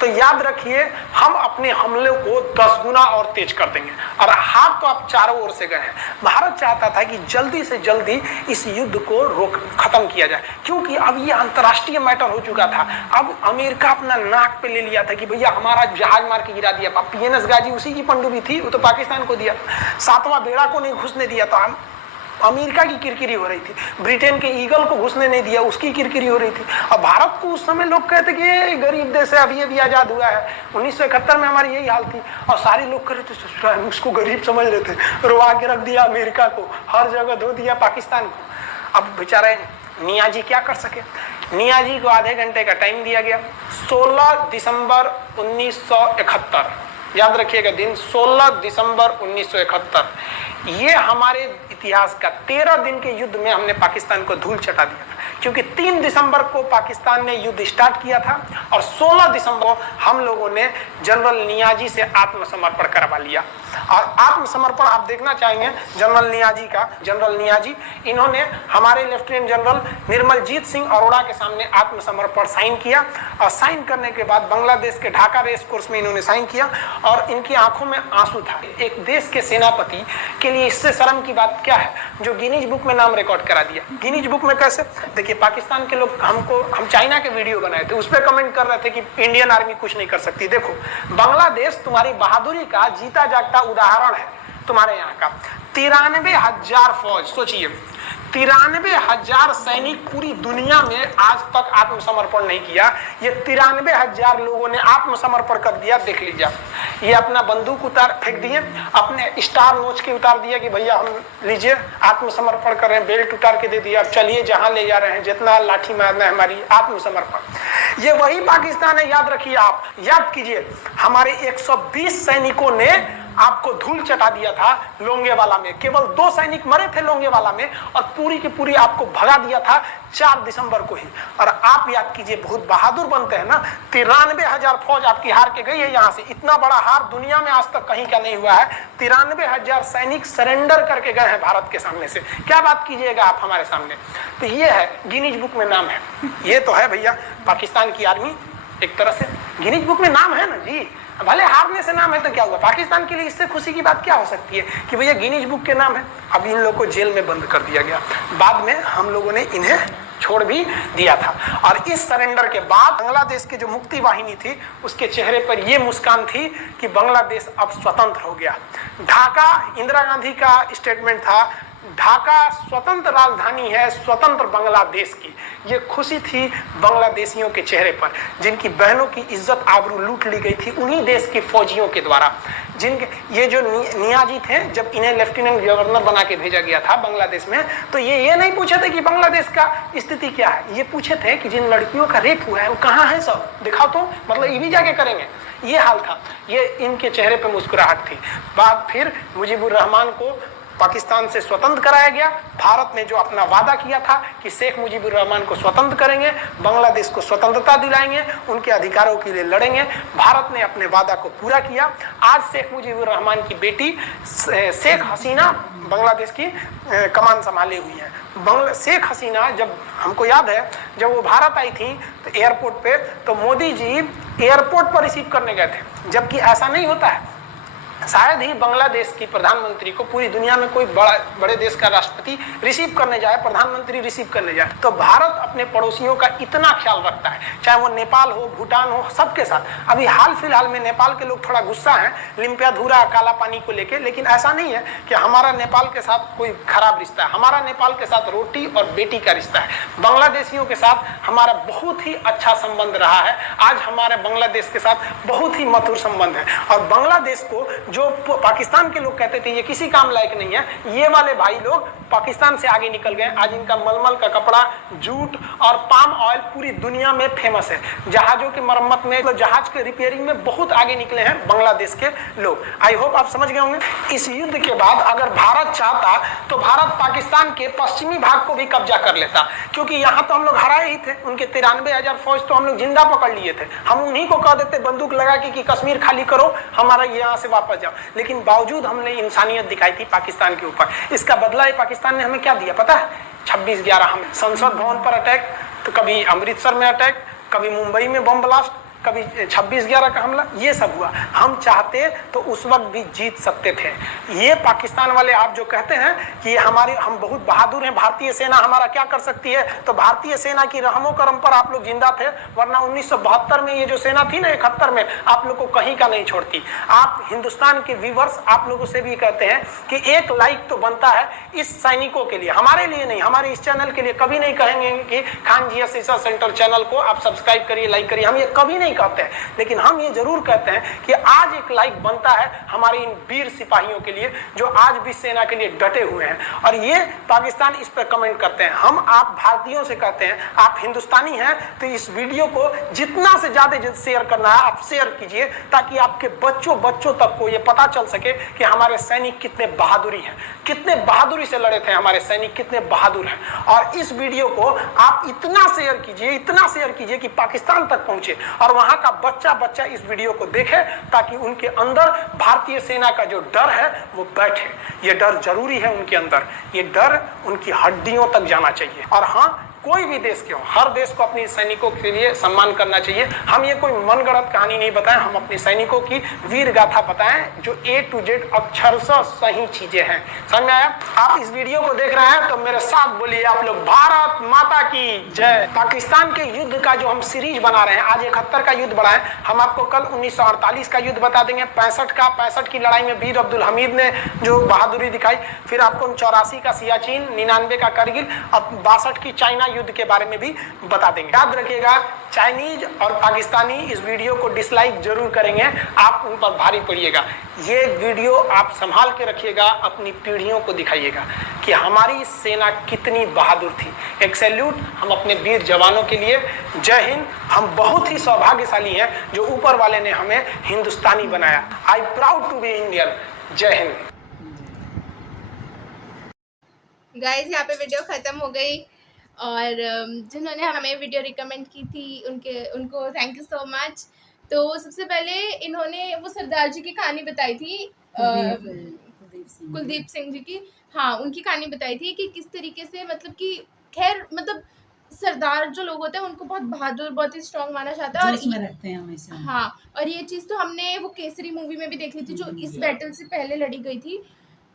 तो याद रखिए हम अपने हमले को 10 गुना और तेज कर देंगे। और हाथ तो आप चारों ओर से गए हैं। भारत चाहता था कि जल्दी से जल्दी इस युद्ध को खत्म किया जाए, क्योंकि अब ये अंतर्राष्ट्रीय मैटर हो चुका था। अब अमेरिका अपना नाक पे ले लिया था कि भैया हमारा जहाज मार के गिरा दिया। PNS गाजी उसी की पनडुब्बी थी, वो तो पाकिस्तान को दिया। 7वां बेड़ा को नहीं घुसने दिया, तो अमेरिका की किरकिरी हो रही थी। ब्रिटेन के ईगल को घुसने नहीं दिया, उसकी किरकिरी हो रही थी। और भारत को उस समय लोग कहते कि ये गरीब देश है, अभी अभी आजाद हुआ है। 1971 में हमारी यही हाल थी। और सारे लोग कह रहे थे, उसको गरीब समझ रहे थे, रुआ के रख दिया अमेरिका को, हर जगह धो दिया पाकिस्तान को। अब बेचारे नियाजी क्या कर सके। नियाजी को आधे घंटे का टाइम दिया गया। 16 दिसंबर 1971, याद रखिएगा दिन, 16 दिसंबर 1971। ये हमारे इतिहास का 13 दिन के युद्ध में हमने पाकिस्तान को धूल चटा दिया था, क्योंकि 3 दिसंबर को पाकिस्तान ने युद्ध स्टार्ट किया था और 16 दिसंबर को हम लोगों ने जनरल नियाजी से आत्मसमर्पण करवा लिया। और आत्मसमर्पण आप देखना चाहेंगे जनरल नियाजी का। जनरल नियाजी इन्होंने हमारे लेफ्टिनेंट जनरल निर्मलजीत सिंह अरोड़ा के सामने आत्मसमर्पण साइन किया। और साइन करने के बाद बांग्लादेश के ढाका रेस कोर्स में इन्होंने साइन किया और इनकी आंखों में आंसू था। एक देश के सेनापति के लिए इससे शर्म की बात क्या है, जो गिनीज बुक में नाम रिकॉर्ड करा दिया। गिनीज बुक में कैसे? देखिए, पाकिस्तान के लोग हम चाइना के वीडियो बनाए थे, उस पर कमेंट कर रहे थे कि इंडियन आर्मी कुछ नहीं कर सकती। देखो, बांग्लादेश तुम्हारी बहादुरी का जीता जागता उदाहरण है। तुम्हारे यहाँ का 93,000 फौज, सोचिए 93,000 सैनिक पूरी दुनिया में आज तक आत्मसमर्पण नहीं किया। ये 93,000 लोगों ने आत्मसमर्पण कर दिया। देख लीजिए, ये अपना बंदूक उतार फेंक दिए, अपने स्टार नोच के उतार दिया कि भैया हम लीजिए आत्मसमर्पण कर रहे हैं, बेल्ट उतार के दे दिया, अब चलिए जहां ले जा रहे हैं, जितना लाठी मारना है हमारी, आत्मसमर्पण। ये वही पाकिस्तान है, याद रखिए। आप याद कीजिए, हमारे 120 सैनिकों ने आपको धूल चटा दिया था लोंगेवाला में। केवल 2 सैनिक मरे थे लोंगेवाला में और पूरी की पूरी आपको भगा दिया था 4 दिसंबर को ही। और आप याद कीजिए, बहुत बहादुर बनते हैं ना। 93,000 फौज आपकी हार के गई है यहाँ से। इतना बड़ा हार दुनिया में आज तक कहीं का नहीं हुआ है। 93,000 सैनिक सरेंडर करके गए हैं भारत के सामने से। क्या बात कीजिएगा आप हमारे सामने। तो ये है, गिनीज बुक में नाम है। ये तो है भैया पाकिस्तान की आर्मी, एक तरह से गिनीज बुक में नाम है ना जी। भले हारने से नाम है तो क्या हुआ, पाकिस्तान के लिए इससे खुशी की बात क्या हो सकती है कि भैया गिनीज बुक के नाम है। अब इन लोगों को जेल में बंद कर दिया गया। बाद में हम लोगों ने इन्हें छोड़ भी दिया था। और इस सरेंडर के बाद बांग्लादेश की जो मुक्ति वाहिनी थी, उसके चेहरे पर यह मुस्कान थी कि बांग्लादेश अब स्वतंत्र हो गया। ढाका, इंदिरा गांधी का स्टेटमेंट था, ढाका स्वतंत्र राजधानी है स्वतंत्र बांग्लादेश की। ये खुशी थी बांग्लादेशियों के चेहरे पर, जिनकी बहनों की इज्जत आबरू लूट ली गई थी उन्हीं देश के फौजियों के द्वारा। जिनके ये जो नियाजी थे, जब इन्हें लेफ्टिनेंट गवर्नर बना के भेजा गया था बांग्लादेश में, तो ये नहीं पूछे थे कि बांग्लादेश का स्थिति क्या है। ये पूछे थे कि जिन लड़कियों का रेप हुआ है वो कहाँ है, सब दिखाओ तो, मतलब ये भी जाके करेंगे। ये हाल था। ये इनके चेहरे पर मुस्कुराहट थी। बाद फिर मुजीबुर रहमान को पाकिस्तान से स्वतंत्र कराया गया। भारत ने जो अपना वादा किया था कि शेख मुजीबुर रहमान को स्वतंत्र करेंगे, बांग्लादेश को स्वतंत्रता दिलाएंगे, उनके अधिकारों के लिए लड़ेंगे, भारत ने अपने वादा को पूरा किया। आज शेख मुजीबुर रहमान की बेटी शेख हसीना बांग्लादेश की कमान संभाले हुई है। शेख हसीना, जब हमको याद है जब वो भारत आई थी तो एयरपोर्ट पे, तो मोदी जी एयरपोर्ट पर रिसीव करने गए थे, जबकि ऐसा नहीं होता है। शायद ही बांग्लादेश की प्रधानमंत्री को पूरी दुनिया में कोई बड़े देश का राष्ट्रपति रिसीव करने जाए, प्रधानमंत्री रिसीव करने जाए। तो भारत अपने पड़ोसियों का इतना ख्याल रखता है, चाहे वो नेपाल हो, भूटान हो, सबके साथ। अभी हाल फिलहाल में नेपाल के लोग थोड़ा गुस्सा हैं लिम्पियाधुरा काला पानी को लेके, लेकिन ऐसा नहीं है कि हमारा नेपाल के साथ कोई खराब रिश्ता है। हमारा नेपाल के साथ रोटी और बेटी का रिश्ता है। बांग्लादेशियों के साथ हमारा बहुत ही अच्छा संबंध रहा है। आज हमारे बांग्लादेश के साथ बहुत ही मधुर संबंध है। और बांग्लादेश को जो पाकिस्तान के लोग कहते थे ये किसी काम लायक नहीं है, ये वाले भाई लोग पाकिस्तान से आगे निकल गए। आज इनका मलमल का कपड़ा, जूट और पाम ऑयल पूरी दुनिया में फेमस है। जहाजों की मरम्मत में, तो जहाज के रिपेयरिंग में बहुत आगे निकले हैं बांग्लादेश के लोग। आई होप आप समझ गए होंगे। इस युद्ध के बाद अगर भारत चाहता तो भारत पाकिस्तान के पश्चिमी भाग को भी कब्जा कर लेता, क्योंकि यहाँ तो हम लोग हराए ही थे। उनके 93,000 फौज तो हम लोग जिंदा पकड़ लिए थे। हम उन्हीं को कह देते बंदूक लगा के कि कश्मीर खाली करो, हमारा यहाँ से वापस जाओ। लेकिन बावजूद हमने इंसानियत दिखाई थी पाकिस्तान के ऊपर। इसका बदला ये पाकिस्तान ने हमें क्या दिया पता है? 26/11 हम संसद भवन पर अटैक, तो कभी अमृतसर में अटैक, कभी मुंबई में बम ब्लास्ट, कभी 26/11 का हमला, ये सब हुआ। हम चाहते तो उस वक्त भी जीत सकते थे। ये पाकिस्तान वाले आप जो कहते हैं कि हम बहुत बहादुर हैं, भारतीय सेना हमारा क्या कर सकती है, तो भारतीय सेना की रहमो करम पर आप लोग जिंदा थे, वरना 1972 में ये जो सेना थी ना, 71 में, आप लोग को कहीं का नहीं छोड़ती। आप हिंदुस्तान के व्यूवर्स आप लोगों से भी कहते हैं कि एक लाइक तो बनता है इस सैनिकों के लिए, हमारे लिए नहीं, हमारे इस चैनल के लिए। कभी नहीं कहेंगे कि खान जी रिसर्च सेंटर चैनल को आप सब्सक्राइब करिए, लाइक करिए, हम ये कभी नहीं कहते हैं, लेकिन हम ये जरूर कहते हैं कि आज एक लाइक बनता है हमारे इन वीर सिपाहियों के लिए जो आज भी सेना के लिए डटे हुए हैं। और ये पाकिस्तान इस पर कमेंट करते हैं। हम आप भारतीयों से कहते हैं, आप हिंदुस्तानी हैं तो इस वीडियो को जितना से ज्यादा शेयर करना है आप शेयर कीजिए, ताकि आपके बच्चों तक को ये पता चल सके कि हमारे सैनिक कितने बहादुरी हैं, कितने बहादुरी से लड़े थे हमारे सैनिक, कितने बहादुर हैं। और इस वीडियो को आप इतना शेयर कीजिए कि पाकिस्तान तक पहुंचे और वहां का बच्चा इस वीडियो को देखे, ताकि उनके अंदर भारतीय सेना का जो डर है वो बैठे। ये डर जरूरी है उनके अंदर, ये डर उनकी हड्डियों तक जाना चाहिए। और हाँ, कोई भी देश क्यों, हर देश को अपने सैनिकों के लिए सम्मान करना चाहिए। हम ये कोई मनगढ़ंत कहानी नहीं बताएं, हम अपने सैनिकों की वीर गाथा बताएं जो A to Z अक्षरशः सही चीजें हैं। समझ में आया? आप इस वीडियो को देख रहे हैं तो मेरे साथ बोलिए आप लोग, भारत माता की जय। पाकिस्तान के युद्ध का जो हम सीरीज बना रहे हैं, आज 71 का युद्ध बढ़ा है, हम आपको कल 1948 का युद्ध बता देंगे, 65 की लड़ाई में वीर अब्दुल हमीद ने जो बहादुरी दिखाई, फिर आपको 84 का सियाचिन, 99 का करगिल, अब 62 की चाइना युद्ध के बारे में भी बता देंगे। याद रखिएगा, चाइनीज और पाकिस्तानी इस वीडियो को डिसलाइक जरूर करेंगे, आप उन पर भारी पड़िएगा। ये वीडियो आप संभाल के रखिएगा, अपनी पीढ़ियों को दिखाइएगा कि हमारी सेना कितनी बहादुर थी। एक सैल्यूट हम अपने वीर जवानों के लिए। जय हिंद। हम बहुत ही सौभाग्यशाली हैं जो ऊपर वाले ने हमें हिंदुस्तानी बनाया। I proud to be Indian. जय हिंद। गाइज यहाँ पे वीडियो ख़त्म हो गई, और जिन्होंने हमें वीडियो रिकमेंड की थी उनको थैंक यू सो मच। तो सबसे पहले इन्होंने वो सरदार जी की कहानी बताई थी, कुलदीप सिंह जी की, हाँ, उनकी कहानी बताई थी कि किस तरीके से, मतलब कि खैर, मतलब सरदार जो लोग होते हैं उनको बहुत बहादुर, बहुत ही स्ट्रॉन्ग माना जाता है, और रखते हैं हमेशा। हाँ, और ये चीज़ तो हमने वो केसरी मूवी में भी देख ली थी, जो इस बैटल से पहले लड़ी गई थी,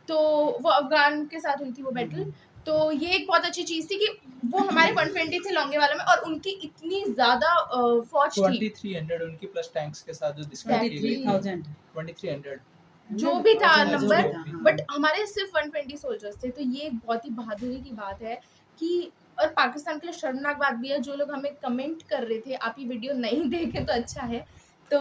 तो वो अफगान के साथ हुई थी वो बैटल। तो ये एक बहुत अच्छी चीज़ थी कि वो हमारे 120 थे लौंगेवाला में, और उनकी इतनी ज़्यादा फौज थी, 2300 उनकी प्लस टैंक्स के साथ जो डिस्कस की गई, 23,000 जो भी था जो नंबर, भी था, हाँ। बट हमारे सिर्फ 120 सोल्जर्स थे। तो ये एक बहुत ही बहादुरी की बात है कि, और पाकिस्तान के लिए शर्मनाक बात भी है, जो लोग हमें कमेंट कर रहे थे आप ये वीडियो नहीं देखे तो अच्छा है। तो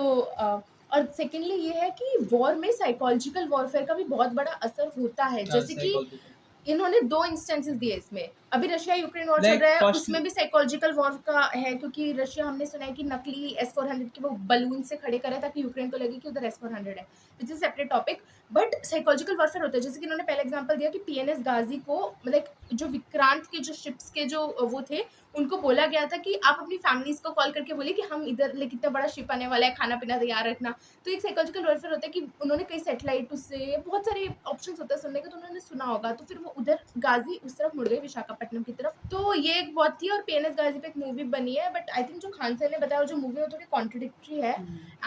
और सेकेंडली ये है कि वॉर में साइकोलॉजिकल वॉरफेयर का भी बहुत बड़ा असर होता है, जैसे कि इन्होंने 2 इंस्टेंसेस दिए इसमें। अभी रशिया यूक्रेन वॉर चल रहा है, उसमें भी साइकोलॉजिकल वॉर का है, क्योंकि रशिया, हमने सुना है कि नकली S-400 के वो बलून से खड़े करे ताकि यूक्रेन को लगे कि उधर S-400 है, which is separate topic. But psychological warfare होता है, जैसे कि इन्होंने पहले एग्जांपल दिया कि PNS गाजी को, मतलब जो विक्रांत के जो शिप्स के जो वो थे, उनको बोला गया था कि आप अपनी फैमिलीज को कॉल करके बोलिए कि हम इधर ले कितना बड़ा शिप आने वाला है, खाना पीना तैयार रखना। तो एक साइकोलॉजिकल वॉरफेयर होता है कि उन्होंने कई सैटेलाइट, उससे बहुत सारे ऑप्शंस होता है सुनने का, तो उन्होंने सुना होगा, तो फिर वो उधर गाजी उस तरफ मुड़ गए, विशाखापट्टनम की तरफ। तो ये एक बहुत थी, और PNS गाजी पे एक मूवी बनी है, बट आई थिंक जो खान सर ने बताया जो मूवी है वो थोड़ी कॉन्ट्रडिक्टरी है।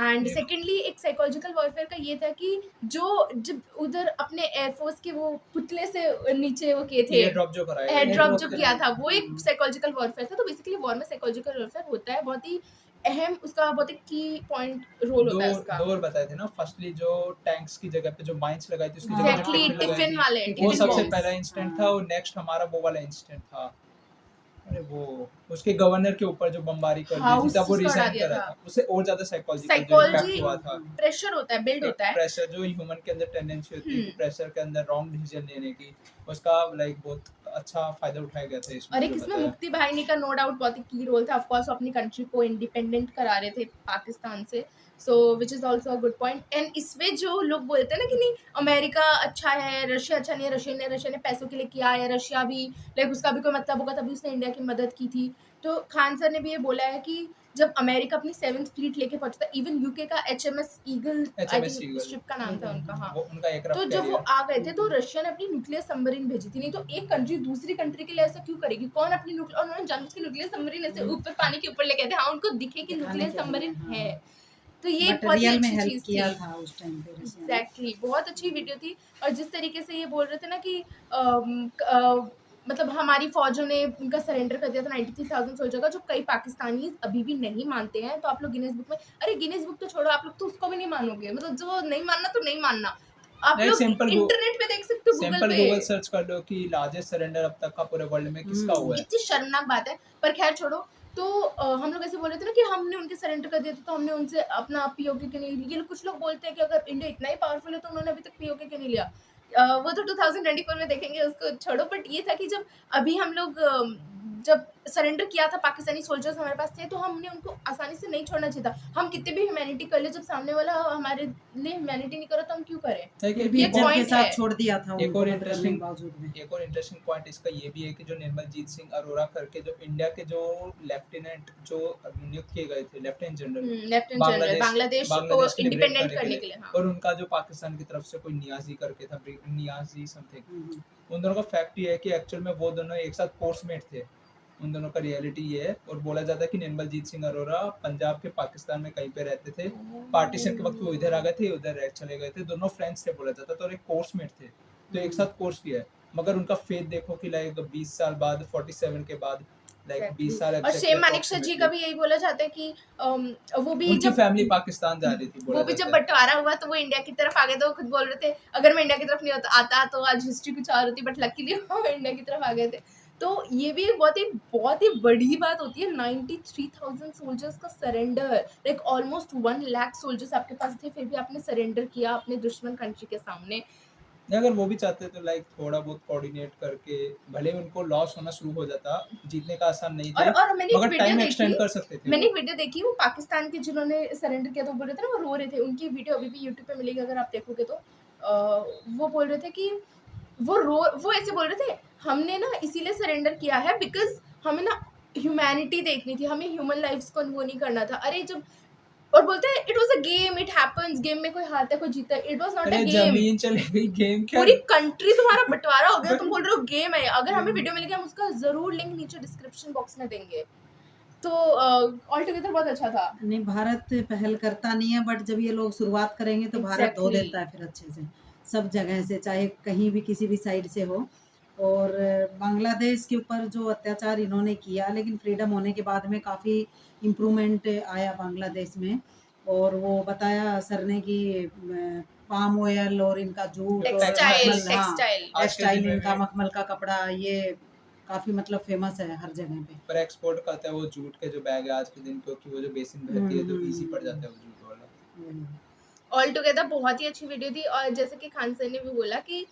एंड सेकेंडली एक साइकोलॉजिकल वॉरफेयर का ये था कि जब उधर अपने एयरफोर्स के वो पुतले से नीचे वो किए थे, एयर ड्रॉप जो किया था, वो एक साइकोलॉजिकल वॉरफेयर था। तो बेसिकली वॉर में साइकोलॉजिकल वॉरफेयर होता है, बहुत ही अहम, उसका बहुत एक की पॉइंट रोल होता है उसका। दो बताए थे ना, फर्स्टली जो टैंक्स की जगह पे जो माइंस लगाई थी, उसकी जगह एग्जैक्टली टिफिन वाले, वो सबसे पहला इंसिडेंट था, और नेक्स्ट हमारा वो वाला इंसिडेंट था, अरे वो उसके गवर्नर के ऊपर जो बमबारी कर दी थी, तब वो रिजाइन करा था, उससे और ज्यादा साइकोलॉजी हुआ था, प्रेशर होता है, बिल्ड होता है, प्रेशर जो ह्यूमन के अंदर टेंडेंसी होती है प्रेशर के अंदर रॉन्ग डिसीजन लेने की, उसका लाइक बहुत अच्छा फायदा उठाया गया था इसमें। और एक इसमें मुक्ति बाहिनी का नो डाउट बहुत ही की रोल था। ऑफ कोर्स वो अपनी कंट्री को इंडिपेंडेंट करा रहे थे पाकिस्तान से, so which is also a good point. And इसमें जो लोग बोलते हैं ना कि नहीं अमेरिका अच्छा है, रशिया अच्छा नहीं है, रशिया ने पैसों के लिए किया, या रशिया भी लाइक उसका भी कोई मतलब होगा तभी उसने इंडिया की मदद की थी। तो खान सर ने भी ये बोला है कि जब अमेरिका अपनी 7th फ्लीट लेके पहुंचा था, इवन यूके का HMS eagle, I think ship का नाम था उनका, हाँ, वो उनका एयरक्राफ्ट तो जब वो आ गए थे तो रशिया ने अपनी न्यूक्लियर सबमरीन भेजी थी। नहीं तो एक कंट्री दूसरी कंट्री के लिए ऐसा क्यों करेगी? कौन अपनी न्यूक्लियर, और उन्होंने जानबूझ के न्यूक्लियर सबमरीन ऐसे ऊपर पानी के ऊपर लेके आए थे, हाँ, उनको दिखे कि न्यूक्लियर सबमरीन है। तो ये एक बहुत ही अच्छी चीज थी एग्जैक्टली, बहुत अच्छी वीडियो थी। और जिस तरीके से ये बोल रहे थे ना कि मतलब हमारी फौजों ने उनका सरेंडर कर दिया था 93,000 सोल्जर का, जो कई पाकिस्तानी अभी भी नहीं मानते हैं। तो आप लोग गिनीज बुक में, अरे गिनीज बुक तो छोड़ो, आप लोग तो उसको भी नहीं मानोगे, मतलब जो नहीं मानना तो नहीं मानना। आप लोग इंटरनेट पे देख सकते हो, गूगल पे गूगल सर्च कर लो कि लार्जेस्ट सरेंडर अब तक का पूरे वर्ल्ड में किसका हुआ है। कितनी शर्मनाक बात है, पर खैर छोड़ो। तो हम लोग ऐसे बोल रहे थे ना कि हमने उनके सरेंडर कर दिया था, तो हमने उनसे अपना POK क्यों नहीं लिया। कुछ लोग बोलते हैं कि अगर इंडिया इतना ही पावरफुल है तो उन्होंने अभी तक POK क्यों नहीं लिया। वो तो 2024 में देखेंगे, उसको छोड़ो। बट ये था कि जब अभी हम लोग जब सरेंडर किया था, पाकिस्तानी सोल्जर्स हमारे पास थे, तो हमने उनको आसानी से नहीं छोड़ना चाहिए था। हम कितने भी ह्यूमैनिटी कर ले, जब सामने वाला हमारे लिए ह्यूमैनिटी नहीं करा तो हम क्यों करें? ये पॉइंट के साथ छोड़ दिया था। एक और इंटरेस्टिंग पॉइंट इसका ये भी है कि जो निर्मलजीत सिंह अरोरा करके जो इंडिया के जो लेफ्टिनेंट जो नियुक्त किए गए थे, लेफ्टिनेंट जनरल बांग्लादेश को इंडिपेंडेंट करने के लिए, हाँ। और उनका जो पाकिस्तान की तरफ से कोई नियाजी करके था, नियाजी समथिंग, उन दोनों का फैक्ट ये है कि एक्चुअल में वो दोनों एक साथ कोर्समेट थे। उन दोनों का रियलिटी ये है। और बोला जाता है कि निर्मलजीत सिंह अरोरा पंजाब के पाकिस्तान में कहीं पे रहते थे, पार्टीशन के वक्त वो इधर आ गए थे, उधर चले गए थे, दोनों फ्रेंड्स थे बोला जाता था, और एक कोर्समेट थे, तो एक साथ कोर्स किया है। मगर उनका फेथ देखो कि लाइक 20 साल बाद, 47 के बाद, लाइक 20 साल। और सेम मानेकशॉ जी का भी यही बोला जाता है कि वो भी जब फैमिली पाकिस्तान जा रही थी, वो भी जब बंटवारा हुआ तो वो इंडिया की तरफ आ गए, तो खुद बोल रहे थे अगर मैं इंडिया की तरफ नहीं आता तो आज हिस्ट्री कुछ और होती, बट लकीली वो इंडिया की तरफ आ गए थे। तो ये भी बहुत ही बड़ी बात होती है। 93,000 सोल्जर्स का surrender, like almost 1 lakh soldiers आपके पास थे, फिर भी आपने सरेंडर किया अपने दुश्मन कंट्री के सामने। अगर वो भी चाहते तो लाइक थोड़ा बहुत कोऑर्डिनेट करके, भले उनको लॉस होना शुरू हो जाता, जीतने का आसान नहीं था, और मैंने टाइम एक्सटेंड कर सकते थे। मैंने एक वीडियो देखी, वो पाकिस्तान के जिन्होंने सरेंडर किया तो बोल रहे थे ना, वो रो रहे थे। उनकी वीडियो अभी भी यूट्यूब पे मिलेगी, अगर आप देखोगे तो। वो बोल रहे थे कि वो ऐसे बोल रहे थे, हमने ना इसीलिए सरेंडर किया है बिकॉज हमें ना ह्यूमैनिटी देखनी थी, हमें ह्यूमन लाइफ्स को वो नहीं करना था। अरे जब, और बोलते हैं it was a game, it happens, game में कोई हारता है कोई जीता है, it was not a game. जमीन चली गई, गेम क्या, पूरी कंट्री तुम्हारा बंटवारा हो गया, तुम बोल रहे हो गेम है। अगर हमें वीडियो मिलेगी हम उसका जरूर लिंक नीचे डिस्क्रिप्शन बॉक्स में देंगे। तो ऑल टुगेदर बहुत अच्छा था। नहीं, भारत पहल करता नहीं है, बट जब ये लोग शुरुआत करेंगे तो भारत धो देता है फिर अच्छे से, सब जगह से, चाहे कहीं भी किसी भी साइड से हो। और बांग्लादेश के ऊपर जो अत्याचार इन्होंने किया, लेकिन फ्रीडम होने के बाद में काफ़ी इम्प्रूवमेंट आया बांग्लादेश में। और वो बताया सर ने कि पाम ऑयल और इनका जूट, टेक्सटाइल इनका मखमल का कपड़ा, ये काफ़ी मतलब फेमस है हर जगह पे। पर एक्सपोर्ट करता है वो जूट के जो बैग है आज के दिन, क्योंकि वो जो बेसिन बहती है तो इजी पड़ जाता है वो जूट वाला। ऑल टुगेदर बहुत ही अच्छी वीडियो थी। और जैसे कि खान सर ने भी बोला कि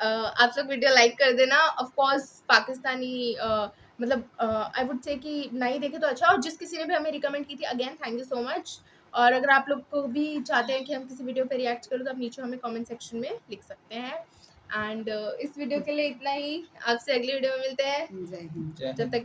आप लोग वीडियो लाइक कर देना। ऑफ कोर्स पाकिस्तानी मतलब आई वुड से कि नहीं देखे तो अच्छा। और जिस किसी ने भी हमें रिकमेंड की थी, again thank you so much. और अगर आप लोग को भी चाहते हैं कि हम किसी वीडियो पे रिएक्ट करें तो आप नीचे हमें कमेंट सेक्शन में लिख सकते हैं। एंड इस वीडियो के लिए इतना ही, आपसे अगली वीडियो में मिलते हैं। जय हिंद। जब तक